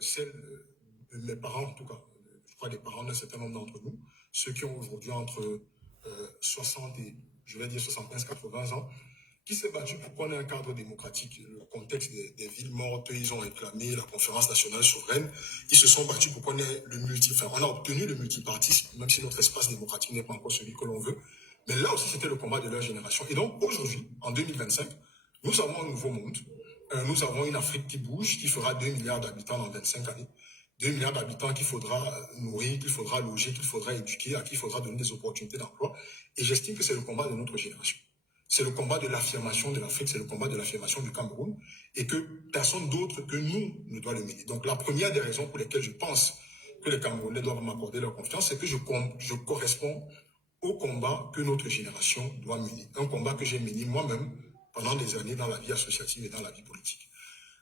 celle de mes parents, en tout cas, je crois des parents d'un certain nombre d'entre nous, ceux qui ont aujourd'hui entre 60 et, je vais dire 75-80 ans, qui s'est battu pour qu'on ait un cadre démocratique. Le contexte des villes mortes, ils ont réclamé la conférence nationale souveraine, ils se sont battus pour qu'on ait on a obtenu le multipartisme, même si notre espace démocratique n'est pas encore celui que l'on veut. Mais là aussi, c'était le combat de leur génération. Et donc, aujourd'hui, en 2025, nous avons un nouveau monde. Nous avons une Afrique qui bouge, qui fera 2 milliards d'habitants dans 25 années. 2 milliards d'habitants qu'il faudra nourrir, qu'il faudra loger, qu'il faudra éduquer, à qui il faudra donner des opportunités d'emploi. Et j'estime que c'est le combat de notre génération. C'est le combat de l'affirmation de l'Afrique, c'est le combat de l'affirmation du Cameroun, et que personne d'autre que nous ne doit le mener. Donc la première des raisons pour lesquelles je pense que les Camerounais doivent m'accorder leur confiance, c'est que je corresponds au combat que notre génération doit mener. Un combat que j'ai mené moi-même pendant des années dans la vie associative et dans la vie politique.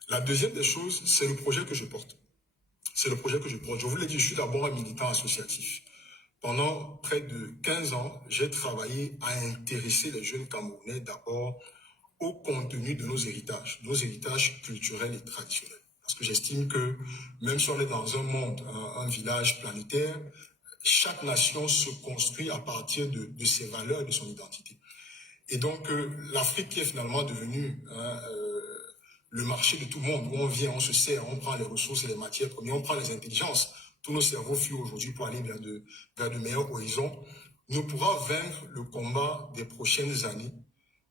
La deuxième des choses, c'est le projet que je porte. C'est le projet que je porte. Je vous l'ai dit, je suis d'abord un militant associatif. Pendant près de 15 ans, j'ai travaillé à intéresser les jeunes Camerounais d'abord au contenu de nos héritages culturels et traditionnels. Parce que j'estime que même si on est dans un monde, un village planétaire, chaque nation se construit à partir de ses valeurs, de son identité. Et donc, l'Afrique qui est finalement devenue le marché de tout le monde, où on vient, on se sert, on prend les ressources et les matières premières, on prend les intelligences. Tous nos cerveaux fuient aujourd'hui pour aller vers de meilleurs horizons. Ne pourra vaincre le combat des prochaines années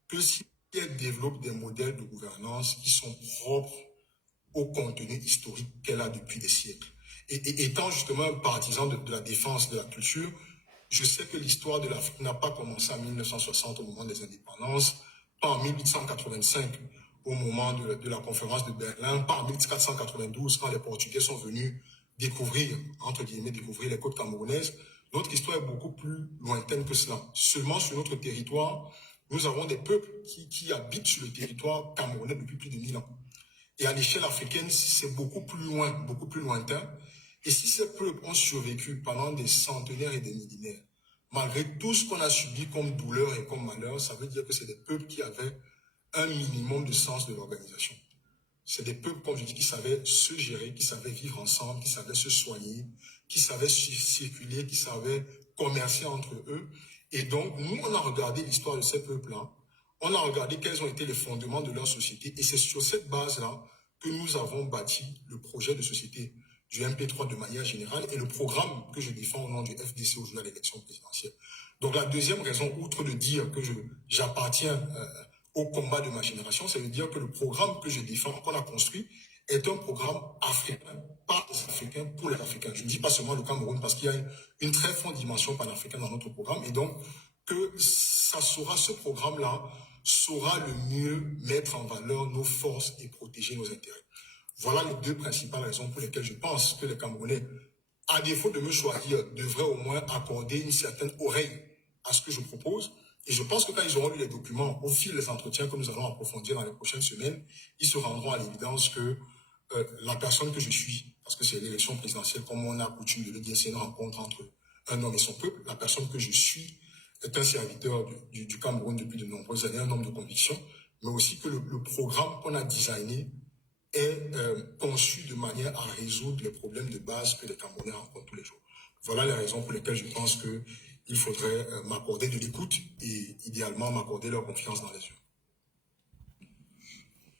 que si elle développe des modèles de gouvernance qui sont propres au contenu historique qu'elle a depuis des siècles. Et étant justement un partisan de la défense de la culture, je sais que l'histoire de l'Afrique n'a pas commencé en 1960 au moment des indépendances, pas en 1885 au moment de la conférence de Berlin, pas en 1492 quand les Portugais sont venus découvrir, entre guillemets, découvrir les côtes camerounaises. Notre histoire est beaucoup plus lointaine que cela. Seulement sur notre territoire, nous avons des peuples qui habitent sur le territoire camerounais depuis plus de 1000 ans. Et à l'échelle africaine, c'est beaucoup plus loin, beaucoup plus lointain. Et si ces peuples ont survécu pendant des centenaires et des millénaires, malgré tout ce qu'on a subi comme douleur et comme malheur, ça veut dire que c'est des peuples qui avaient un minimum de sens de l'organisation. C'est des peuples, comme je dis, qui savaient se gérer, qui savaient vivre ensemble, qui savaient se soigner, qui savaient circuler, qui savaient commercer entre eux. Et donc, nous, on a regardé l'histoire de ces peuples-là. On a regardé quels ont été les fondements de leur société. Et c'est sur cette base-là que nous avons bâti le projet de société du MP3 de manière générale et le programme que je défends au nom du FDC aujourd'hui à l'élection présidentielle. Donc, la deuxième raison, outre de dire que j'appartiens au combat de ma génération, c'est de dire que le programme que je défends, qu'on a construit, est un programme africain, par les Africains, pour les Africains. Je ne dis pas seulement le Cameroun, parce qu'il y a une très forte dimension panafricaine dans notre programme, et donc que ce programme-là saura le mieux mettre en valeur nos forces et protéger nos intérêts. Voilà les deux principales raisons pour lesquelles je pense que les Camerounais, à défaut de me choisir, devraient au moins accorder une certaine oreille à ce que je propose. Et je pense que quand ils auront lu les documents, au fil des entretiens que nous allons approfondir dans les prochaines semaines, ils se rendront à l'évidence que la personne que je suis, parce que c'est l'élection présidentielle, comme on a coutume de le dire, c'est une rencontre entre un homme et son peuple. La personne que je suis est un serviteur du Cameroun depuis de nombreuses années, un homme de conviction, mais aussi que le programme qu'on a designé est conçu de manière à résoudre les problèmes de base que les Camerounais rencontrent tous les jours. Voilà les raisons pour lesquelles je pense qu'il faudrait m'accorder de l'écoute et idéalement m'accorder leur confiance dans les yeux.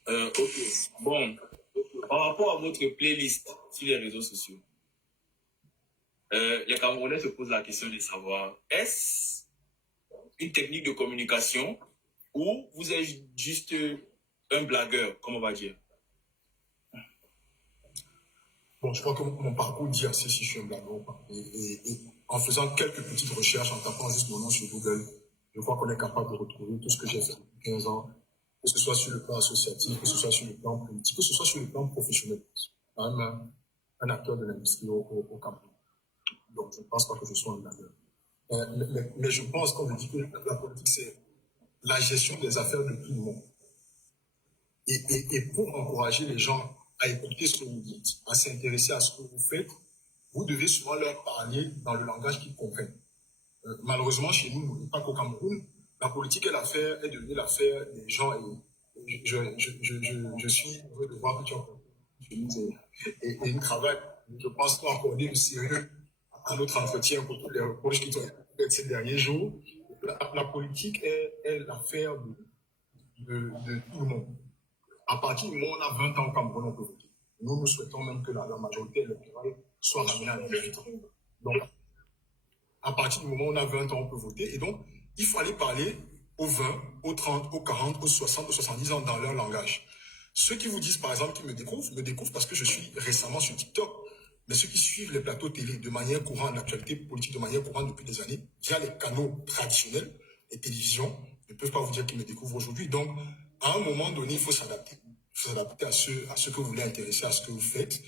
Ok. Bon, par rapport à votre playlist sur les réseaux sociaux, les Camerounais se posent la question de savoir, est-ce une technique de communication ou vous êtes juste un blagueur, comme on va dire? Bon, je crois que mon parcours dit assez si je suis un blagueur ou pas. Et en faisant quelques petites recherches, en tapant juste mon nom sur Google, je crois qu'on est capable de retrouver tout ce que j'ai fait depuis 15 ans, que ce soit sur le plan associatif, que ce soit sur le plan politique, que ce soit sur le plan professionnel. Je suis quand même un acteur de l'industrie au Cameroun. Donc, je ne pense pas que je sois un blagueur. Mais je pense, comme je dis, que la politique, c'est la gestion des affaires de tout le monde. Et pour encourager les gens à écouter ce que vous dites, à s'intéresser à ce que vous faites, vous devez souvent leur parler dans le langage qu'ils comprennent. Malheureusement, chez nous, et pas qu'au Cameroun, la politique est devenue l'affaire des gens. Et je suis heureux de voir que tu as compris. et une cravate. Je pense qu'on a accordé du sérieux à notre entretien pour tous les reproches qui ont été faits ces derniers jours. La politique est l'affaire de tout le monde. À partir du moment où on a 20 ans au Cameroun, on peut voter. Nous souhaitons même que la majorité électorale soit ramenée à 18 ans. Donc, à partir du moment où on a 20 ans, on peut voter. Et donc, il faut aller parler aux 20, aux 30, aux 40, aux 60, aux 70 ans dans leur langage. Ceux qui vous disent, par exemple, qu'ils me découvrent parce que je suis récemment sur TikTok. Mais ceux qui suivent les plateaux télé de manière courante, l'actualité politique de manière courante depuis des années, via les canaux traditionnels, les télévisions, ne peuvent pas vous dire qu'ils me découvrent aujourd'hui. Donc, à un moment donné, il faut s'adapter. Il faut s'adapter à ce que vous voulez intéresser, à ce que vous faites.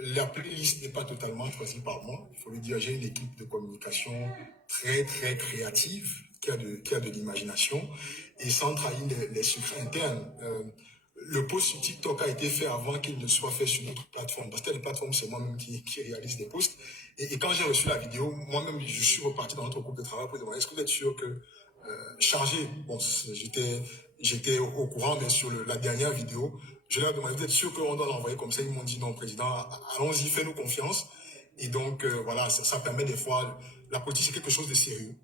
La playlist n'est pas totalement choisie par moi. Il faut le dire, j'ai une équipe de communication très, très créative qui a de l'imagination et sans trahir les secrets internes. Le post sur TikTok a été fait avant qu'il ne soit fait sur notre plateforme. Parce que les plateformes, c'est moi-même qui réalise des posts. Et quand j'ai reçu la vidéo, moi-même, je suis reparti dans notre groupe de travail pour demander est-ce que vous êtes sûr que chargé, bon, j'étais au courant, mais sur la dernière vidéo, je leur ai demandé, vous êtes sûr qu'on doit l'envoyer comme ça? Ils m'ont dit non, président, allons-y, fais-nous confiance. Et donc, voilà, ça permet des fois, la politique, c'est quelque chose de sérieux.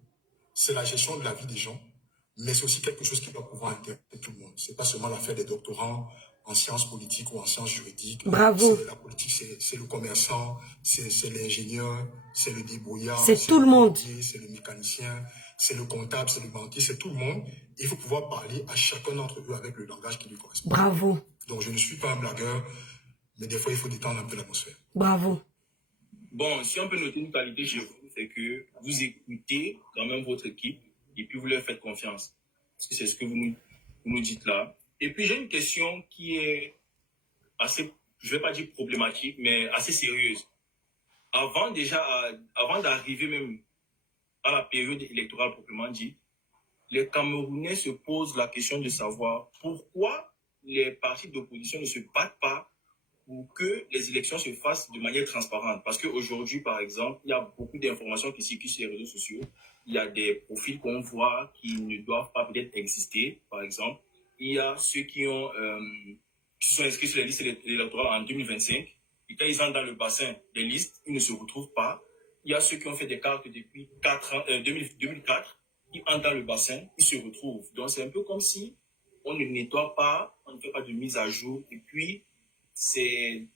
C'est la gestion de la vie des gens, mais c'est aussi quelque chose qui doit pouvoir intéresser tout le monde. C'est pas seulement l'affaire des doctorants en sciences politiques ou en sciences juridiques. Bravo. La politique, c'est le commerçant, c'est l'ingénieur, c'est le débrouillard, c'est tout le monde. C'est le mécanicien, c'est le comptable, c'est le banquier, c'est tout le monde. Il faut pouvoir parler à chacun d'entre eux avec le langage qui lui correspond. Bravo. Donc, je ne suis pas un blagueur, mais des fois, il faut détendre un peu l'atmosphère. Bravo. Bon, si on peut noter une qualité chez vous, c'est que vous écoutez quand même votre équipe et puis vous leur faites confiance. Parce que c'est ce que vous nous dites là. Et puis, j'ai une question qui est assez, je ne vais pas dire problématique, mais assez sérieuse. Avant d'arriver même à la période électorale proprement dit, les Camerounais se posent la question de savoir pourquoi les partis d'opposition ne se battent pas pour que les élections se fassent de manière transparente. Parce qu'aujourd'hui, par exemple, il y a beaucoup d'informations qui circulent sur les réseaux sociaux. Il y a des profils qu'on voit qui ne doivent pas peut-être exister, par exemple. Il y a ceux qui sont inscrits sur les listes électorales en 2025. Et quand ils entrent dans le bassin des listes, ils ne se retrouvent pas. Il y a ceux qui ont fait des cartes depuis 2004, qui entrent dans le bassin, ils se retrouvent. Donc, c'est un peu comme si on ne nettoie pas, on ne fait pas de mise à jour. Et puis, c'est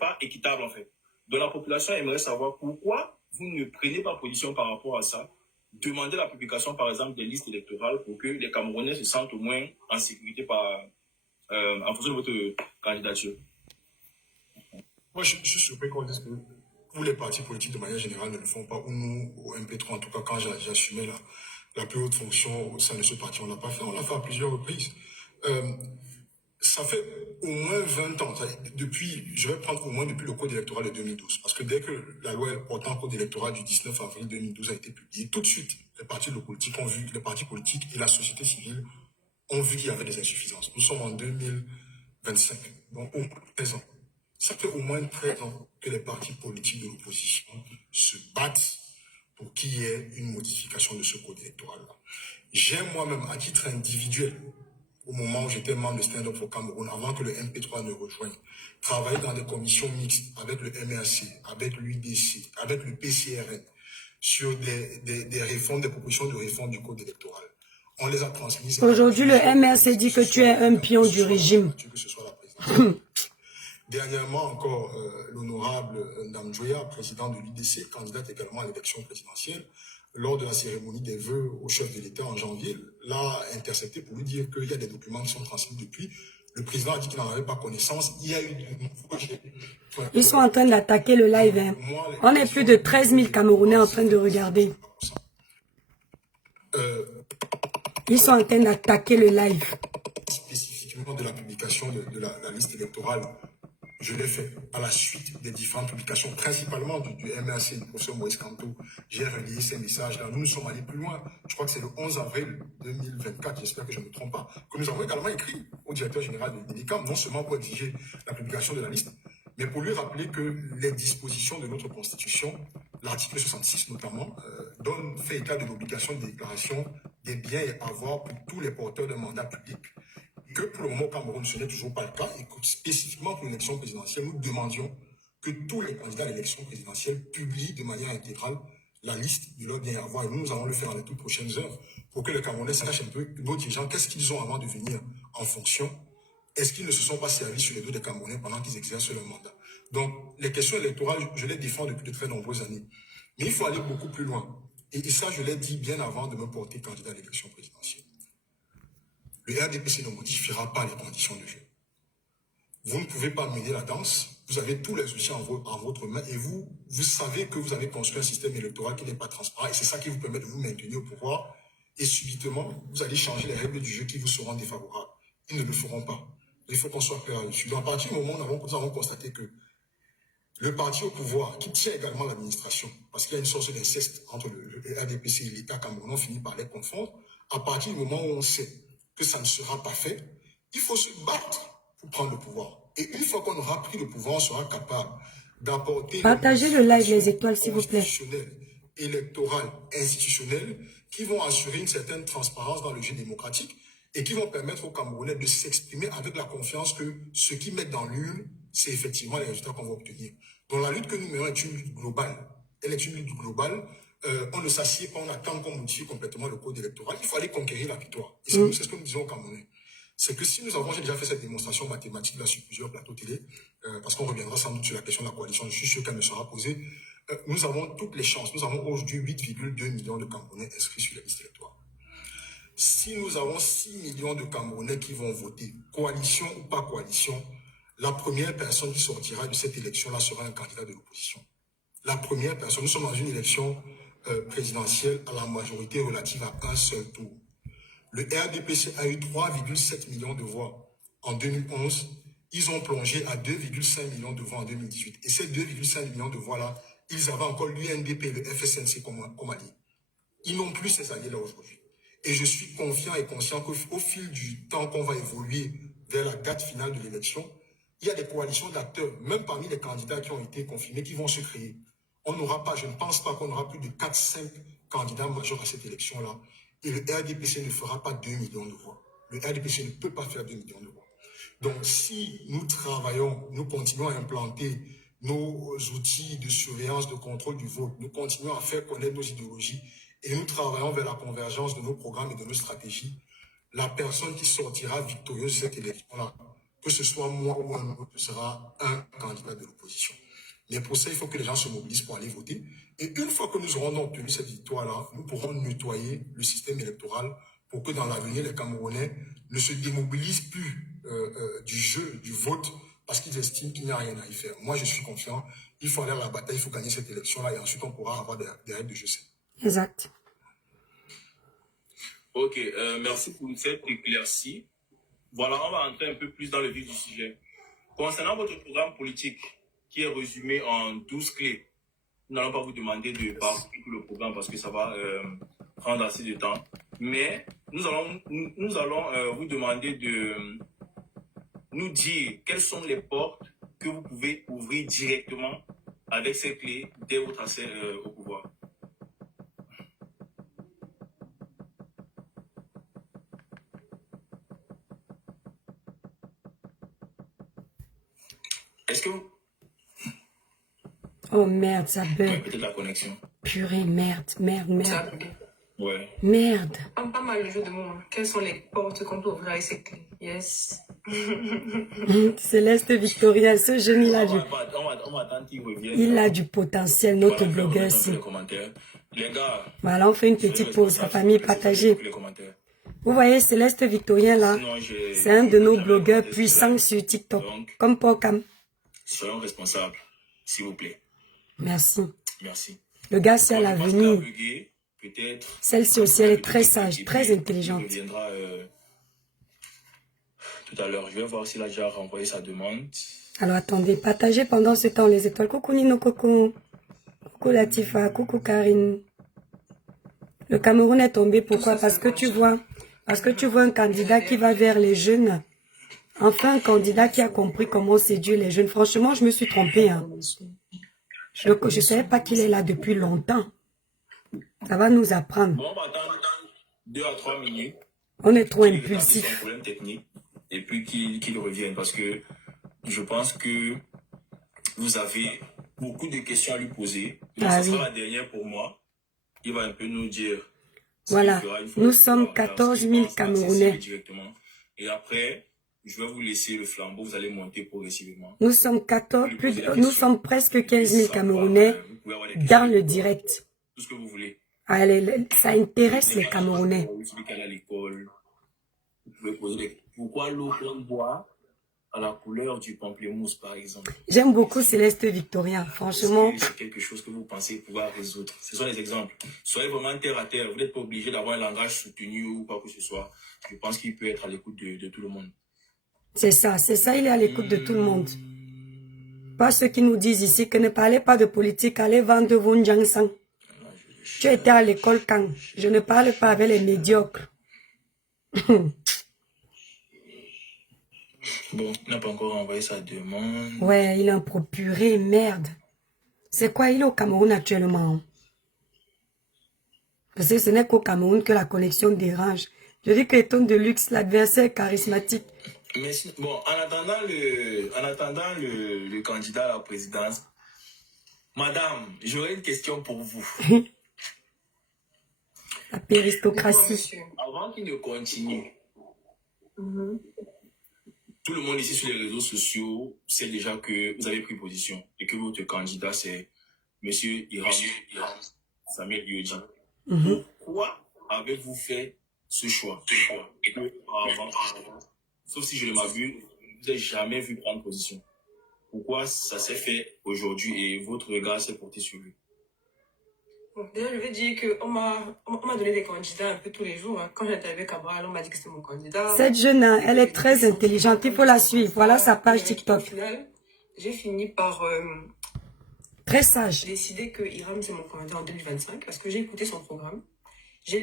pas équitable en fait. Donc la population aimerait savoir pourquoi vous ne prenez pas position par rapport à ça. Demandez la publication par exemple des listes électorales pour que les Camerounais se sentent au moins en sécurité en fonction de votre candidature. Moi, je suis surpris qu'on dise que tous les partis politiques de manière générale ne le font pas, ou nous, au MP3, en tout cas quand j'assumais la plus haute fonction au sein de ce parti, on ne l'a pas fait. On l'a fait à plusieurs reprises. Ça fait au moins 20 ans, je vais prendre au moins depuis le code électoral de 2012, parce que dès que la loi portant code électoral du 19 avril 2012 a été publiée, tout de suite, les partis politiques et la société civile ont vu qu'il y avait des insuffisances. Nous sommes en 2025, donc au moins 13 ans. Ça fait au moins 13 ans que les partis politiques de l'opposition se battent pour qu'il y ait une modification de ce code électoral-là. J'ai moi-même, à titre individuel, au moment où j'étais membre de Stand Up for Cameroun, avant que le MP3 ne rejoigne, travailler dans des commissions mixtes avec le MRC, avec l'UDC, avec le PCRN, sur des réformes, des propositions de réforme du code électoral. On les a transmises. Aujourd'hui, le MRC dit que tu es un pion du régime. Que ce soit la présidence. Dernièrement encore, l'honorable Ndamjoya, président de l'UDC, candidate également à l'élection présidentielle, lors de la cérémonie des vœux au chef de l'État en janvier, l'a intercepté pour lui dire qu'il y a des documents qui sont transmis depuis. Le président a dit qu'il n'en avait pas connaissance. Il y a eu de nouveaux projets. Ils sont en train d'attaquer le live. Hein. On est plus de 13 000 Camerounais en train de regarder. Ils sont en train d'attaquer le live. Spécifiquement de la publication de la liste électorale, je l'ai fait à la suite des différentes publications, principalement du MRC, du professeur Moïse Kanto. J'ai relayé ces messages-là. Nous sommes allés plus loin. Je crois que c'est le 11 avril 2024, j'espère que je ne me trompe pas, que nous avons également écrit au directeur général de l'INECAM, non seulement pour exiger la publication de la liste, mais pour lui rappeler que les dispositions de notre Constitution, l'article 66 notamment, fait état de l'obligation de déclaration des biens et avoirs pour tous les porteurs d'un mandat public. que pour le moment au Cameroun, ce n'est toujours pas le cas, et que spécifiquement pour l'élection présidentielle, nous demandions que tous les candidats à l'élection présidentielle publient de manière intégrale la liste de leur bien avoir. Et nous allons le faire dans les toutes prochaines heures pour que les Camerounais sachent un peu, nos dirigeants, qu'est-ce qu'ils ont avant de venir en fonction. Est-ce qu'ils ne se sont pas servis sur les dos des Camerounais pendant qu'ils exercent leur mandat? Donc, les questions électorales, je les défends depuis de très nombreuses années. Mais il faut aller beaucoup plus loin. Et ça, je l'ai dit bien avant de me porter candidat à l'élection présidentielle. Le RDPC ne modifiera pas les conditions de jeu. Vous ne pouvez pas mener la danse. Vous avez tous les outils en votre main et vous savez que vous avez construit un système électoral qui n'est pas transparent et c'est ça qui vous permet de vous maintenir au pouvoir. Et subitement, vous allez changer les règles du jeu qui vous seront défavorables. Ils ne le feront pas. Il faut qu'on soit clair là-dessus. Donc, à partir du moment où nous avons constaté que le parti au pouvoir, qui tient également l'administration, parce qu'il y a une sorte d'inceste entre le RDPC et l'État camerounais, on finit par les confondre. À partir du moment où on sait que ça ne sera pas fait, il faut se battre pour prendre le pouvoir. Et une fois qu'on aura pris le pouvoir, on sera capable d'apporter... Partagez le live, les étoiles, s'il vous plaît. Électorales, institutionnelles, qui vont assurer une certaine transparence dans le jeu démocratique et qui vont permettre aux Camerounais de s'exprimer avec la confiance que ce qu'ils mettent dans l'urne, c'est effectivement les résultats qu'on va obtenir. Donc la lutte que nous menons est une lutte globale. Elle est une lutte globale. On ne s'assied pas, on attend qu'on modifie complètement le code électoral. Il faut aller conquérir la victoire. Et c'est ce que nous disons aux Camerounais. C'est que si j'ai déjà fait cette démonstration mathématique là sur plusieurs plateaux télé, parce qu'on reviendra sans doute sur la question de la coalition, je suis sûr qu'elle me sera posée, nous avons toutes les chances. Nous avons aujourd'hui 8,2 millions de Camerounais inscrits sur la liste électorale. Si nous avons 6 millions de Camerounais qui vont voter, coalition ou pas coalition, la première personne qui sortira de cette élection-là sera un candidat de l'opposition. La première personne, nous sommes dans une élection présidentielle à la majorité relative à un seul tour. Le RDPC a eu 3,7 millions de voix en 2011. Ils ont plongé à 2,5 millions de voix en 2018. Et ces 2,5 millions de voix-là, ils avaient encore l'UNDP et le FSNC comme alliés. Ils n'ont plus ces alliés-là aujourd'hui. Et je suis confiant et conscient qu'au fil du temps qu'on va évoluer vers la date finale de l'élection, il y a des coalitions d'acteurs, même parmi les candidats qui ont été confirmés, qui vont se créer. On n'aura pas, je ne pense pas qu'on aura plus de 4-5 candidats majeurs à cette élection-là. Et le RDPC ne fera pas 2 millions de voix. Le RDPC ne peut pas faire 2 millions de voix. Donc, si nous travaillons, nous continuons à implanter nos outils de surveillance, de contrôle du vote, nous continuons à faire connaître nos idéologies et nous travaillons vers la convergence de nos programmes et de nos stratégies, la personne qui sortira victorieuse de cette élection-là, que ce soit moi ou un autre, sera un candidat de l'opposition. Mais pour ça, il faut que les gens se mobilisent pour aller voter. Et une fois que nous aurons obtenu cette victoire-là, nous pourrons nettoyer le système électoral pour que dans l'avenir, les Camerounais ne se démobilisent plus du jeu, du vote, parce qu'ils estiment qu'il n'y a rien à y faire. Moi, je suis confiant. Il faut aller à la bataille, il faut gagner cette élection-là et ensuite on pourra avoir des règles de jeu. Exact. Ok, merci pour cette éclaircie. Voilà, on va entrer un peu plus dans le vif du sujet. Concernant votre programme politique, qui est résumé en 12 clés, nous n'allons pas vous demander de parcourir tout le programme parce que ça va prendre assez de temps. Mais nous allons vous demander de nous dire quelles sont les portes que vous pouvez ouvrir directement avec ces clés dès votre accès au pouvoir. Est-ce que vous... Oh merde, ça bug. Ouais, peut-être la connexion. Purée, merde. Ouais. Merde. Pas mal le jeu de mots. Quelles sont les portes qu'on peut ouvrir avec ces clés? Yes. Céleste Victoria, ce jeune, il a On va attendre qu'il revienne. Il a du potentiel, notre blogueur ici. Les gars, voilà, on fait une petite pause. La famille partagée. Vous voyez, Céleste Victorien là, c'est un de nos blogueurs puissants sur TikTok, comme Pocam. Soyons responsables, s'il vous plaît. Merci. Merci. Le gars, c'est à l'avenir. Celle-ci aussi, elle est très sage, très intelligente. Il reviendra tout à l'heure. Je vais voir s'il a déjà renvoyé sa demande. Alors attendez, partagez pendant ce temps les étoiles. Coucou Nino Coco. Coucou Latifa. Coucou Karine. Le Cameroun est tombé. Pourquoi? Parce que tu vois un candidat qui va vers les jeunes. Enfin, un candidat qui a compris comment séduire les jeunes. Franchement, je me suis trompée. Hein. Je ne savais pas qu'il est là depuis longtemps. Ça va nous apprendre. Bon, on va attendre 2 à 3 minutes. On est trop impulsif. et puis qu'il revienne, parce que je pense que vous avez beaucoup de questions à lui poser. Donc, Ah ce oui. sera la dernière pour moi. Il va un peu nous dire ce qu'il Voilà. fera une fois Nous qu'il sommes aura ce 14 qu'il 000 pense, accessible Camerounais. directement. Et après, je vais vous laisser le flambeau, vous allez monter progressivement. Nous sommes Vous lui posez des nous questions. sommes presque Et puis, 15 000 ça va, Camerounais vous pouvez avoir des questions dans de le tout, direct. tout ce que vous voulez. Allez, ça intéresse les N'importe Camerounais. quoi, celui qui est à l'école. Vous pouvez poser des... Pourquoi l'eau qu'on boit à la couleur du pamplemousse, par exemple? J'aime beaucoup Céleste Victorien, Est-ce franchement. que c'est quelque chose que vous pensez pouvoir résoudre? Ce sont des exemples. Soyez vraiment terre à terre. Vous n'êtes pas obligé d'avoir un langage soutenu ou quoi que ce soit. Je pense qu'il peut être à l'écoute de tout le monde. C'est ça, il est à l'écoute de tout le monde. Pas ceux qui nous disent ici que ne parlez pas de politique, allez vendre vos Njangsang. Tu étais à l'école quand? Je ne parle pas avec les médiocres. Bon, il n'a pas encore envoyé sa demande. Ouais, il est un procuré, merde. C'est quoi, il est au Cameroun actuellement? Parce que ce n'est qu'au Cameroun que la connexion dérange. Je dis que Eton de luxe, l'adversaire charismatique. Mais bon, en attendant le candidat à la présidence, madame, j'aurais une question pour vous. La Dites-moi, péristocratie. monsieur. Avant qu'il ne continue, Mhm. tout le monde ici sur les réseaux sociaux sait déjà que vous avez pris position et que votre candidat c'est Monsieur Hiram Samuel Yodji. Pourquoi avez-vous fait ce choix? Et que avant, sauf si je ne m'abuse, je ne vous ai jamais vu prendre position. Pourquoi ça s'est fait aujourd'hui et votre regard s'est porté sur lui? Bon, déjà, je vais dire qu'on m'a donné des candidats un peu tous les jours. Hein. Quand j'étais avec Cabral, on m'a dit que c'était mon candidat. Cette jeune, elle est très intelligente, il faut la suivre. Voilà sa page Au TikTok. final, j'ai fini par Très sage. décider que Hiram, c'est mon candidat en 2025 parce que j'ai écouté son programme. J'ai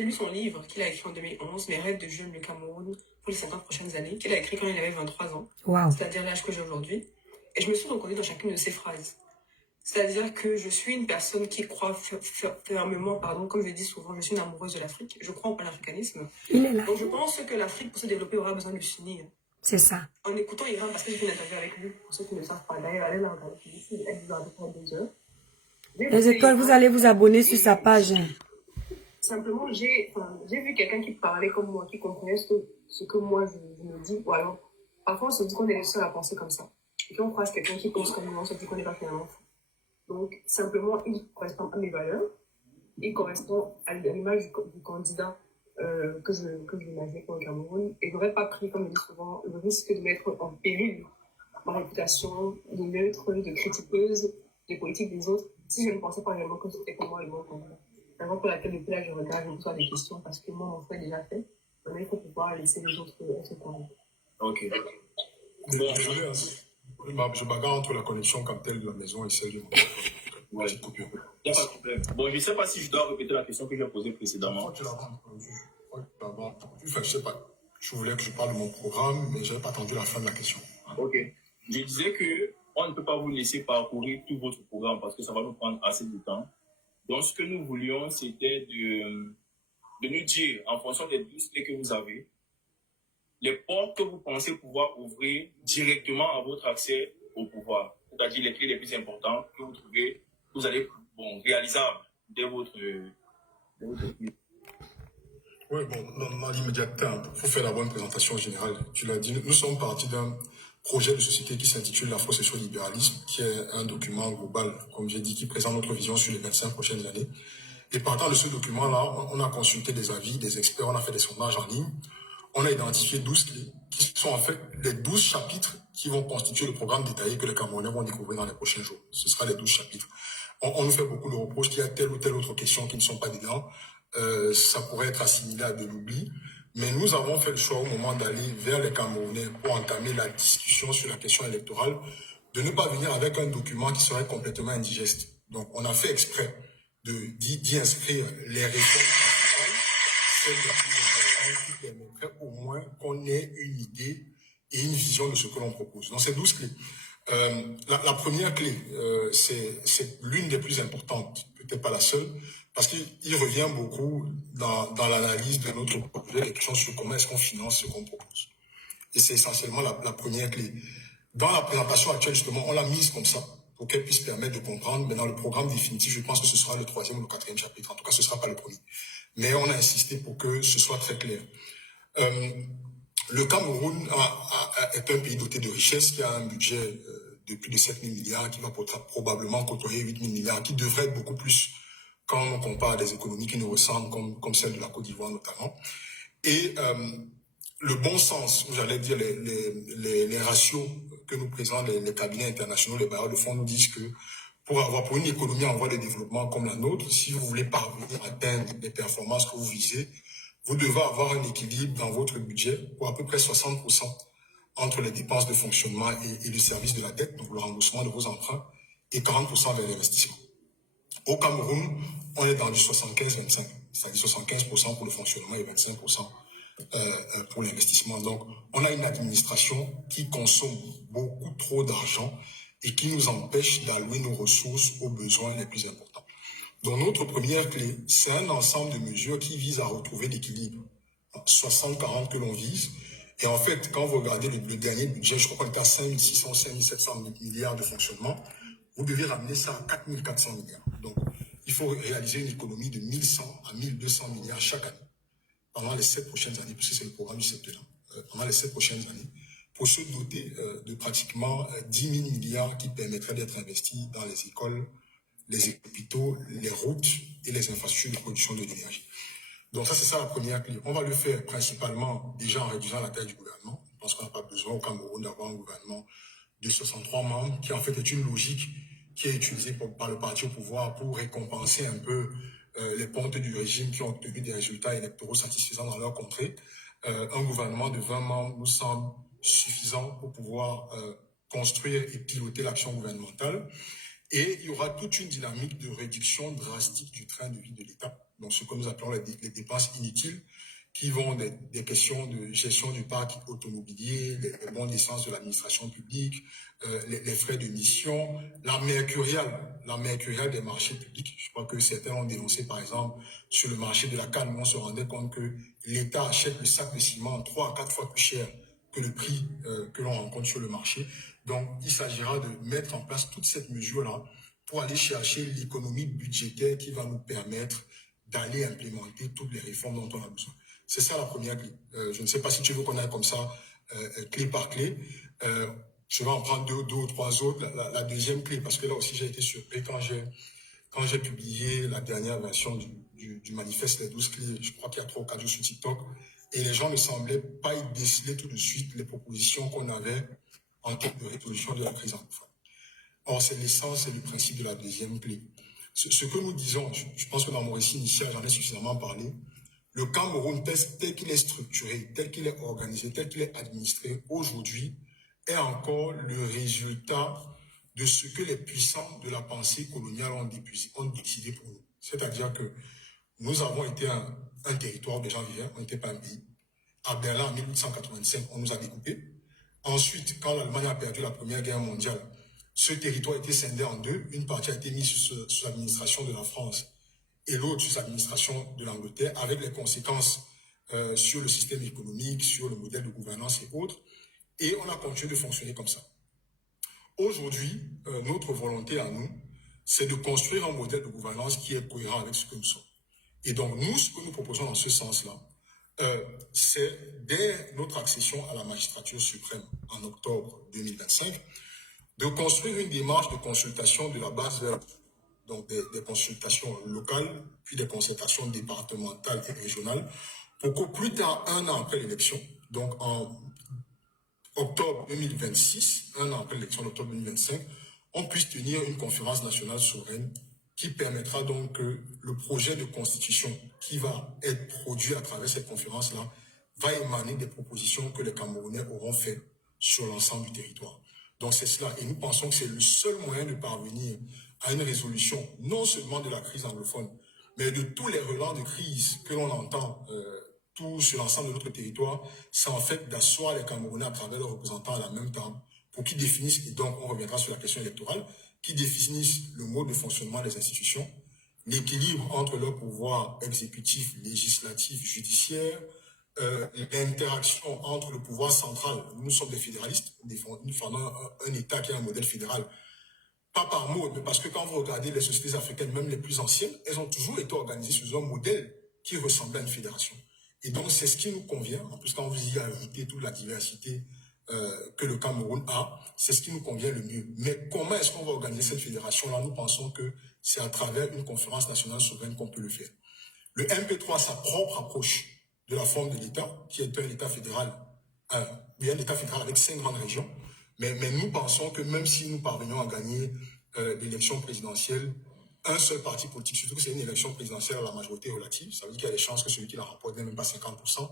lu son livre qu'il a écrit en 2011, Mes rêves de jeune le Cameroun pour les 50 prochaines années, qu'il a écrit quand il avait 23 ans, Waouh. c'est-à-dire l'âge que j'ai aujourd'hui. Et je me suis reconnue dans chacune de ses phrases. C'est-à-dire que je suis une personne qui croit fermement, comme je dis souvent, je suis une amoureuse de l'Afrique. Je crois au panafricanisme. Il est là. Donc je pense que l'Afrique, pour se développer, aura besoin de s'unir. C'est ça. En écoutant Hiram, parce que j'ai fait une interview avec lui, pour ceux qui ne le savent pas, d'ailleurs, allez la regarder, elle dure à peu près 2 heures. Les étoiles, vous allez vous abonner sur sa page. Simplement, j'ai vu quelqu'un qui parlait comme moi, qui comprenait ce que moi je me dis, ou alors, parfois on se dit qu'on est les seuls à penser comme ça. Et puis on croise quelqu'un qui pense comme nous, on se dit qu'on n'est pas finalement fou. Donc, simplement, il correspond à mes valeurs, il correspond à l'image du candidat que je imaginais pour le Cameroun, et je n'aurais pas pris, comme je dis souvent, le risque de mettre en péril ma réputation de neutre, de critiqueuse des politiques des autres, si je ne pensais pas réellement que c'était pour moi le bon candidat. C'est raison pour laquelle depuis là, je regarde, je reçois des questions, parce que moi, mon choix est déjà fait. Maintenant, il faut pouvoir laisser les autres se parler. Ok. Désolé, hein. Je bagarre entre la connexion comme telle de la maison et celle de mon petite coupure. Il n'y a pas de problème. Bon, je ne sais pas si je dois répéter la question que j'ai posée précédemment. Tu l'as entendu. Enfin, je sais pas. Je voulais que je parle de mon programme, mais je n'avais pas entendu la fin de la question. Ok. Je disais que on ne peut pas vous laisser parcourir tout votre programme parce que ça va nous prendre assez de temps. Donc, ce que nous voulions, c'était de nous dire, en fonction des 12 clés que vous avez, les portes que vous pensez pouvoir ouvrir directement à votre accès au pouvoir. C'est-à-dire les clés les plus importantes que vous trouvez, que vous allez réalisables dès votre vie. Oui, bon, dans l'immédiateté, il faut faire d'abord une présentation générale. Tu l'as dit, nous sommes partis d'un projet de société qui s'intitule l'Afro-Socio-Libéralisme, qui est un document global, comme j'ai dit, qui présente notre vision sur les 25 prochaines années. Et partant de ce document-là, on a consulté des avis, des experts, on a fait des sondages en ligne. On a identifié 12 clés, qui sont en fait les 12 chapitres qui vont constituer le programme détaillé que les Camerounais vont découvrir dans les prochains jours. Ce sera les 12 chapitres. On nous fait beaucoup de reproches qu'il y a telle ou telle autre question qui ne sont pas dedans. Ça pourrait être assimilé à de l'oubli. Mais nous avons fait le choix au moment d'aller vers les Camerounais pour entamer la discussion sur la question électorale, de ne pas venir avec un document qui serait complètement indigeste. Donc, on a fait exprès d'y inscrire les réformes principales, celles les plus importantes qui permettraient au moins qu'on ait une idée et une vision de ce que l'on propose. Donc, c'est 12 clés. La première clé, c'est l'une des plus importantes, peut-être pas la seule, parce qu'il revient beaucoup dans l'analyse de notre projet, les questions sur comment est-ce qu'on finance ce qu'on propose. Et c'est essentiellement la première clé. Dans la présentation actuelle, justement, on l'a mise comme ça, pour qu'elle puisse permettre de comprendre. Mais dans le programme définitif, je pense que ce sera le 3e ou le 4e chapitre. En tout cas, ce ne sera pas le premier. Mais on a insisté pour que ce soit très clair. Le Cameroun est un pays doté de richesses, qui a un budget de plus de 7 000 milliards, qui va probablement côtoyer 8 000 milliards, qui devrait être beaucoup plus quand on compare à des économies qui nous ressemblent, comme celle de la Côte d'Ivoire notamment. Et le bon sens, j'allais dire les ratios que nous présentent les cabinets internationaux, les bailleurs de fonds nous disent que pour une économie en voie de développement comme la nôtre, si vous voulez parvenir à atteindre les performances que vous visez, vous devez avoir un équilibre dans votre budget pour à peu près 60% entre les dépenses de fonctionnement et le service de la dette, donc le remboursement de vos emprunts, et 40% vers l'investissement. Au Cameroun, on est dans du 75-25, c'est-à-dire 75% pour le fonctionnement et 25% pour l'investissement. Donc, on a une administration qui consomme beaucoup trop d'argent et qui nous empêche d'allouer nos ressources aux besoins les plus importants. Donc, notre première clé, c'est un ensemble de mesures qui visent à retrouver l'équilibre. 60-40 que l'on vise. Et en fait, quand vous regardez le dernier budget, je crois qu'on est à 5 600, 5 700 milliards de fonctionnement, vous devez ramener ça à 4 400 milliards. Donc, il faut réaliser une économie de 1 100 à 1 200 milliards chaque année pendant les 7 prochaines années, puisque c'est le programme du septennat, pendant les 7 prochaines années, pour se doter de pratiquement 10 000 milliards qui permettraient d'être investis dans les écoles, les hôpitaux, les routes et les infrastructures de production de l'énergie. Donc ça, c'est ça la première clé. On va le faire principalement déjà en réduisant la taille du gouvernement. Je pense qu'on n'a pas besoin au Cameroun d'avoir un gouvernement de 63 membres, qui en fait est une logique qui est utilisée par le parti au pouvoir pour récompenser un peu les pontes du régime qui ont obtenu des résultats électoraux satisfaisants dans leur contrée. Un gouvernement de 20 membres nous semble suffisant pour pouvoir construire et piloter l'action gouvernementale. Et il y aura toute une dynamique de réduction drastique du train de vie de l'État. Donc, ce que nous appelons les dépenses inutiles, qui vont des questions de gestion du parc automobilier, les bons d'essence de l'administration publique, les frais de mission, la mercuriale des marchés publics. Je crois que certains ont dénoncé, par exemple, sur le marché de la canne, on se rendait compte que l'État achète le sac de ciment 3 à 4 fois plus cher que le prix que l'on rencontre sur le marché. Donc, il s'agira de mettre en place toute cette mesure-là pour aller chercher l'économie budgétaire qui va nous permettre d'aller implémenter toutes les réformes dont on a besoin. C'est ça la première clé. Je ne sais pas si tu veux qu'on aille comme ça, clé par clé. Je vais en prendre deux ou trois autres. La deuxième clé, parce que là aussi j'ai été surpris quand j'ai publié la dernière version du manifeste Les 12 clés, je crois qu'il y a 3 ou 4 jours sur TikTok, et les gens ne semblaient pas y déceler tout de suite les propositions qu'on avait en termes de résolution de la crise anglophone. Or, c'est l'essence et le principe de la deuxième clé. Ce que nous disons, je pense que dans mon récit initial, j'en ai suffisamment parlé, le Cameroun, tel qu'il est structuré, tel qu'il est organisé, tel qu'il est administré aujourd'hui, est encore le résultat de ce que les puissants de la pensée coloniale ont décidé pour nous. C'est-à-dire que nous avons été un territoire où des gens vivaient, on n'était pas un pays. À Berlin, en 1885, on nous a découpés. Ensuite, quand l'Allemagne a perdu la Première Guerre mondiale, ce territoire a été scindé en deux. Une partie a été mise sous l'administration de la France et l'autre sous l'administration de l'Angleterre, avec les conséquences sur le système économique, sur le modèle de gouvernance et autres. Et on a continué de fonctionner comme ça. Aujourd'hui, notre volonté à nous, c'est de construire un modèle de gouvernance qui est cohérent avec ce que nous sommes. Et donc, nous, ce que nous proposons dans ce sens-là, c'est dès notre accession à la magistrature suprême en octobre 2025, de construire une démarche de consultation de la base vers donc des consultations locales, puis des consultations départementales et régionales, pour qu'au plus tard, 1 an après l'élection, donc en octobre 2026, 1 an après l'élection d'octobre 2025, on puisse tenir une conférence nationale souveraine qui permettra donc que le projet de constitution qui va être produit à travers cette conférence-là va émaner des propositions que les Camerounais auront faites sur l'ensemble du territoire. Donc c'est cela. Et nous pensons que c'est le seul moyen de parvenir à une résolution, non seulement de la crise anglophone, mais de tous les relents de crise que l'on entend tout sur l'ensemble de notre territoire, c'est en fait d'asseoir les Camerounais à travers leurs représentants à la même table pour qu'ils définissent, et donc on reviendra sur la question électorale, qui définissent le mode de fonctionnement des institutions, l'équilibre entre leur pouvoir exécutif, législatif, judiciaire, l'interaction entre le pouvoir central, nous sommes des fédéralistes, nous défendons un État qui a un modèle fédéral, pas par mot, mais parce que quand vous regardez les sociétés africaines, même les plus anciennes, elles ont toujours été organisées sous un modèle qui ressemblait à une fédération. Et donc, c'est ce qui nous convient. En plus, quand vous y ajoutez toute la diversité que le Cameroun a, c'est ce qui nous convient le mieux. Mais comment est-ce qu'on va organiser cette fédération-là? Nous pensons que c'est à travers une conférence nationale souveraine qu'on peut le faire. Le MP3 a sa propre approche de la forme de l'État, qui est un État fédéral, un État fédéral avec 5 grandes régions. Mais nous pensons que même si nous parvenons à gagner l'élection présidentielle, un seul parti politique, surtout que c'est une élection présidentielle à la majorité relative, ça veut dire qu'il y a des chances que celui qui la remporte n'ait même pas 50%,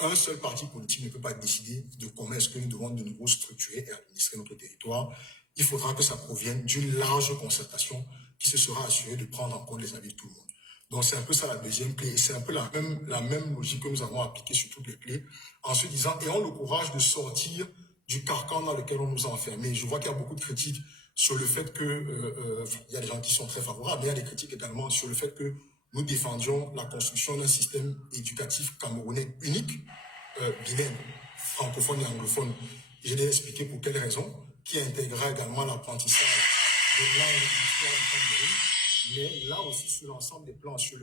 un seul parti politique ne peut pas décider de comment est-ce que nous devons de nouveau structurer et administrer notre territoire. Il faudra que ça provienne d'une large concertation qui se sera assurée de prendre en compte les avis de tout le monde. Donc c'est un peu ça la deuxième clé, et c'est un peu la même logique que nous avons appliquée sur toutes les clés, en se disant, ayons le courage de sortir du carcan dans lequel on nous a enfermés. Je vois qu'il y a beaucoup de critiques sur le fait que, il y a des gens qui sont très favorables, mais il y a des critiques également sur le fait que nous défendions la construction d'un système éducatif camerounais unique, bilingue, francophone et anglophone. Je l'ai expliqué pour quelles raisons, qui intégrera également l'apprentissage de langue et d'histoire du Cameroun, mais là aussi sur l'ensemble des plans, sur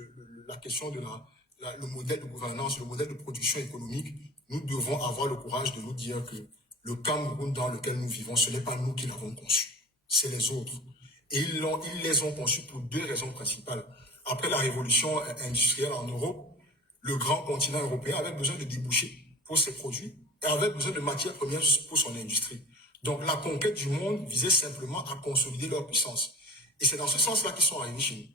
la question de le modèle de gouvernance, le modèle de production économique, nous devons avoir le courage de nous dire que le Cameroun dans lequel nous vivons, ce n'est pas nous qui l'avons conçu, c'est les autres. Et ils les ont conçus pour 2 raisons principales. Après la révolution industrielle en Europe, le grand continent européen avait besoin de débouchés pour ses produits et avait besoin de matières premières pour son industrie. Donc la conquête du monde visait simplement à consolider leur puissance. Et c'est dans ce sens-là qu'ils sont arrivés chez nous.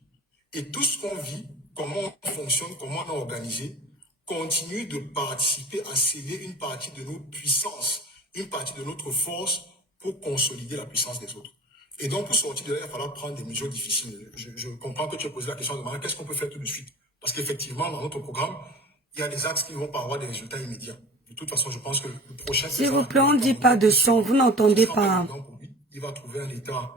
Et tout ce qu'on vit, comment on fonctionne, comment on est organisé, continue de participer à sceller une partie de notre puissance, une partie de notre force pour consolider la puissance des autres. Et donc, pour sortir de là, il va falloir prendre des mesures difficiles. Je comprends que tu as posé la question de qu'est-ce qu'on peut faire tout de suite? Parce qu'effectivement, dans notre programme, il y a des axes qui ne vont pas avoir des résultats immédiats. De toute façon, je pense que le prochain... S'il vous plaît, on ne dit pas de son, vous n'entendez pas. Il va trouver un État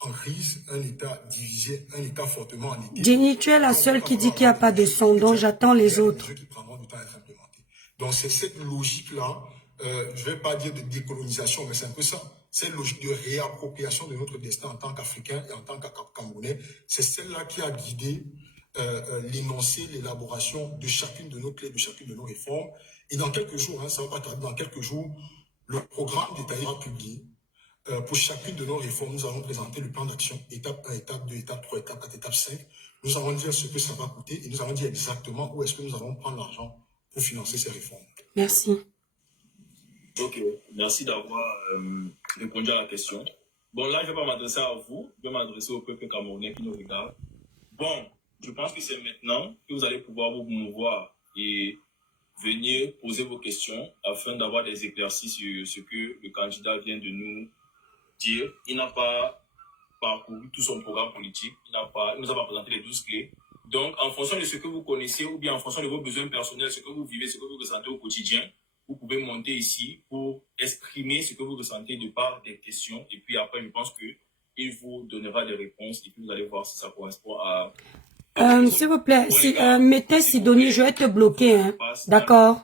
en crise, un État divisé, un État fortement endetté. Jenny, tu es la seule qui dit qu'il n'y a pas de son, donc j'attends les autres. Qui prendront du temps à être implémentés. Donc c'est cette logique-là, je ne vais pas dire de décolonisation, mais c'est un peu ça. Cette logique de réappropriation de notre destin en tant qu'Africains et en tant que Camerounais, c'est celle-là qui a guidé l'énoncé, l'élaboration de chacune de nos clés, de chacune de nos réformes. Et dans quelques jours, ça va pas tarder, dans quelques jours, le programme détaillé sera publié. Pour chacune de nos réformes, nous allons présenter le plan d'action, étape 1, étape 2, étape 3, étape 4, étape 5. Nous allons dire ce que ça va coûter et nous allons dire exactement où est-ce que nous allons prendre l'argent pour financer ces réformes. Merci. Ok, merci d'avoir répondu à la question. Bon, là, je ne vais pas m'adresser à vous, je vais m'adresser au peuple camerounais qui nous regarde. Bon, je pense que c'est maintenant que vous allez pouvoir vous mouvoir et venir poser vos questions afin d'avoir des éclaircies sur ce que le candidat vient de nous dire. Il n'a pas parcouru tout son programme politique, il ne nous a pas présenté les 12 clés. Donc, en fonction de ce que vous connaissez ou bien en fonction de vos besoins personnels, ce que vous vivez, ce que vous ressentez au quotidien, vous pouvez monter ici pour exprimer ce que vous ressentez de par des questions. Et puis après, je pense qu'il vous donnera des réponses et puis vous allez voir si ça correspond à... S'il vous plaît, mettez Sidonie, je vais te bloquer. Hein. D'accord.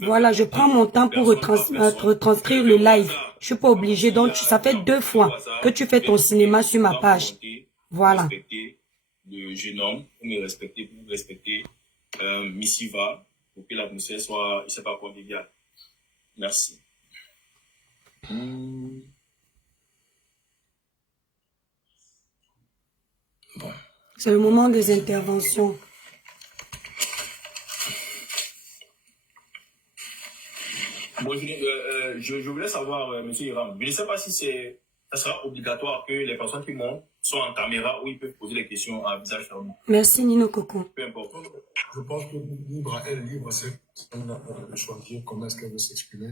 Voilà, je prends mon temps pour retranscrire le live. Je suis pas obligée. Donc, ça fait 2 fois que tu fais ton cinéma sur ma page. Voilà. Le jeune homme, pour me respecter, pour vous respecter, Missiva, pour que l'atmosphère soit, je sais pas, conviviale. Merci. Bon. C'est le moment des interventions. Bon, je voulais savoir, M. Hiram, je ne sais pas si ça sera obligatoire que les personnes qui montent soient en caméra où ils peuvent poser les questions à visage fermé. Merci Nino Coco. Peu importe. Je pense que libre, c'est de choisir comment est-ce qu'elle veut s'exprimer.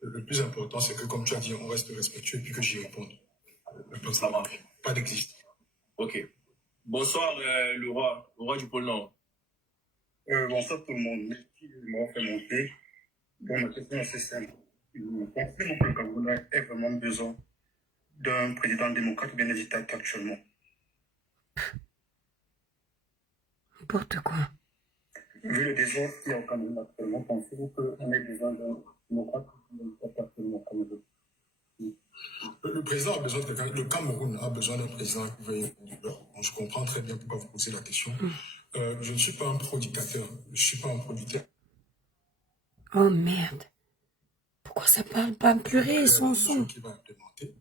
Le plus important, c'est que, comme tu as dit, on reste respectueux et puis que j'y réponde. Ça marche. Pas d'existe. Ok. Bonsoir, le roi du pôle Nord. Bonsoir tout le monde. Merci de m'avoir fait monter. Bon, ma question est assez simple. Pensez-vous que le Cameroun ait vraiment besoin d'un président démocrate bien dictateur actuellement? N'importe quoi. Vu le désordre qu'il y a au Cameroun actuellement, pensez-vous qu'on ait besoin d'un démocrate actuellement au Cameroun? Le président a besoin de quelqu'un, le Cameroun a besoin d'un président qui veuille du beurre. Je comprends très bien pourquoi vous posez la question. Je ne suis pas un pro-dictateur, je ne suis pas un producteur. Oh merde. Pourquoi ça parle pas purée, son son? Qui va implémenter.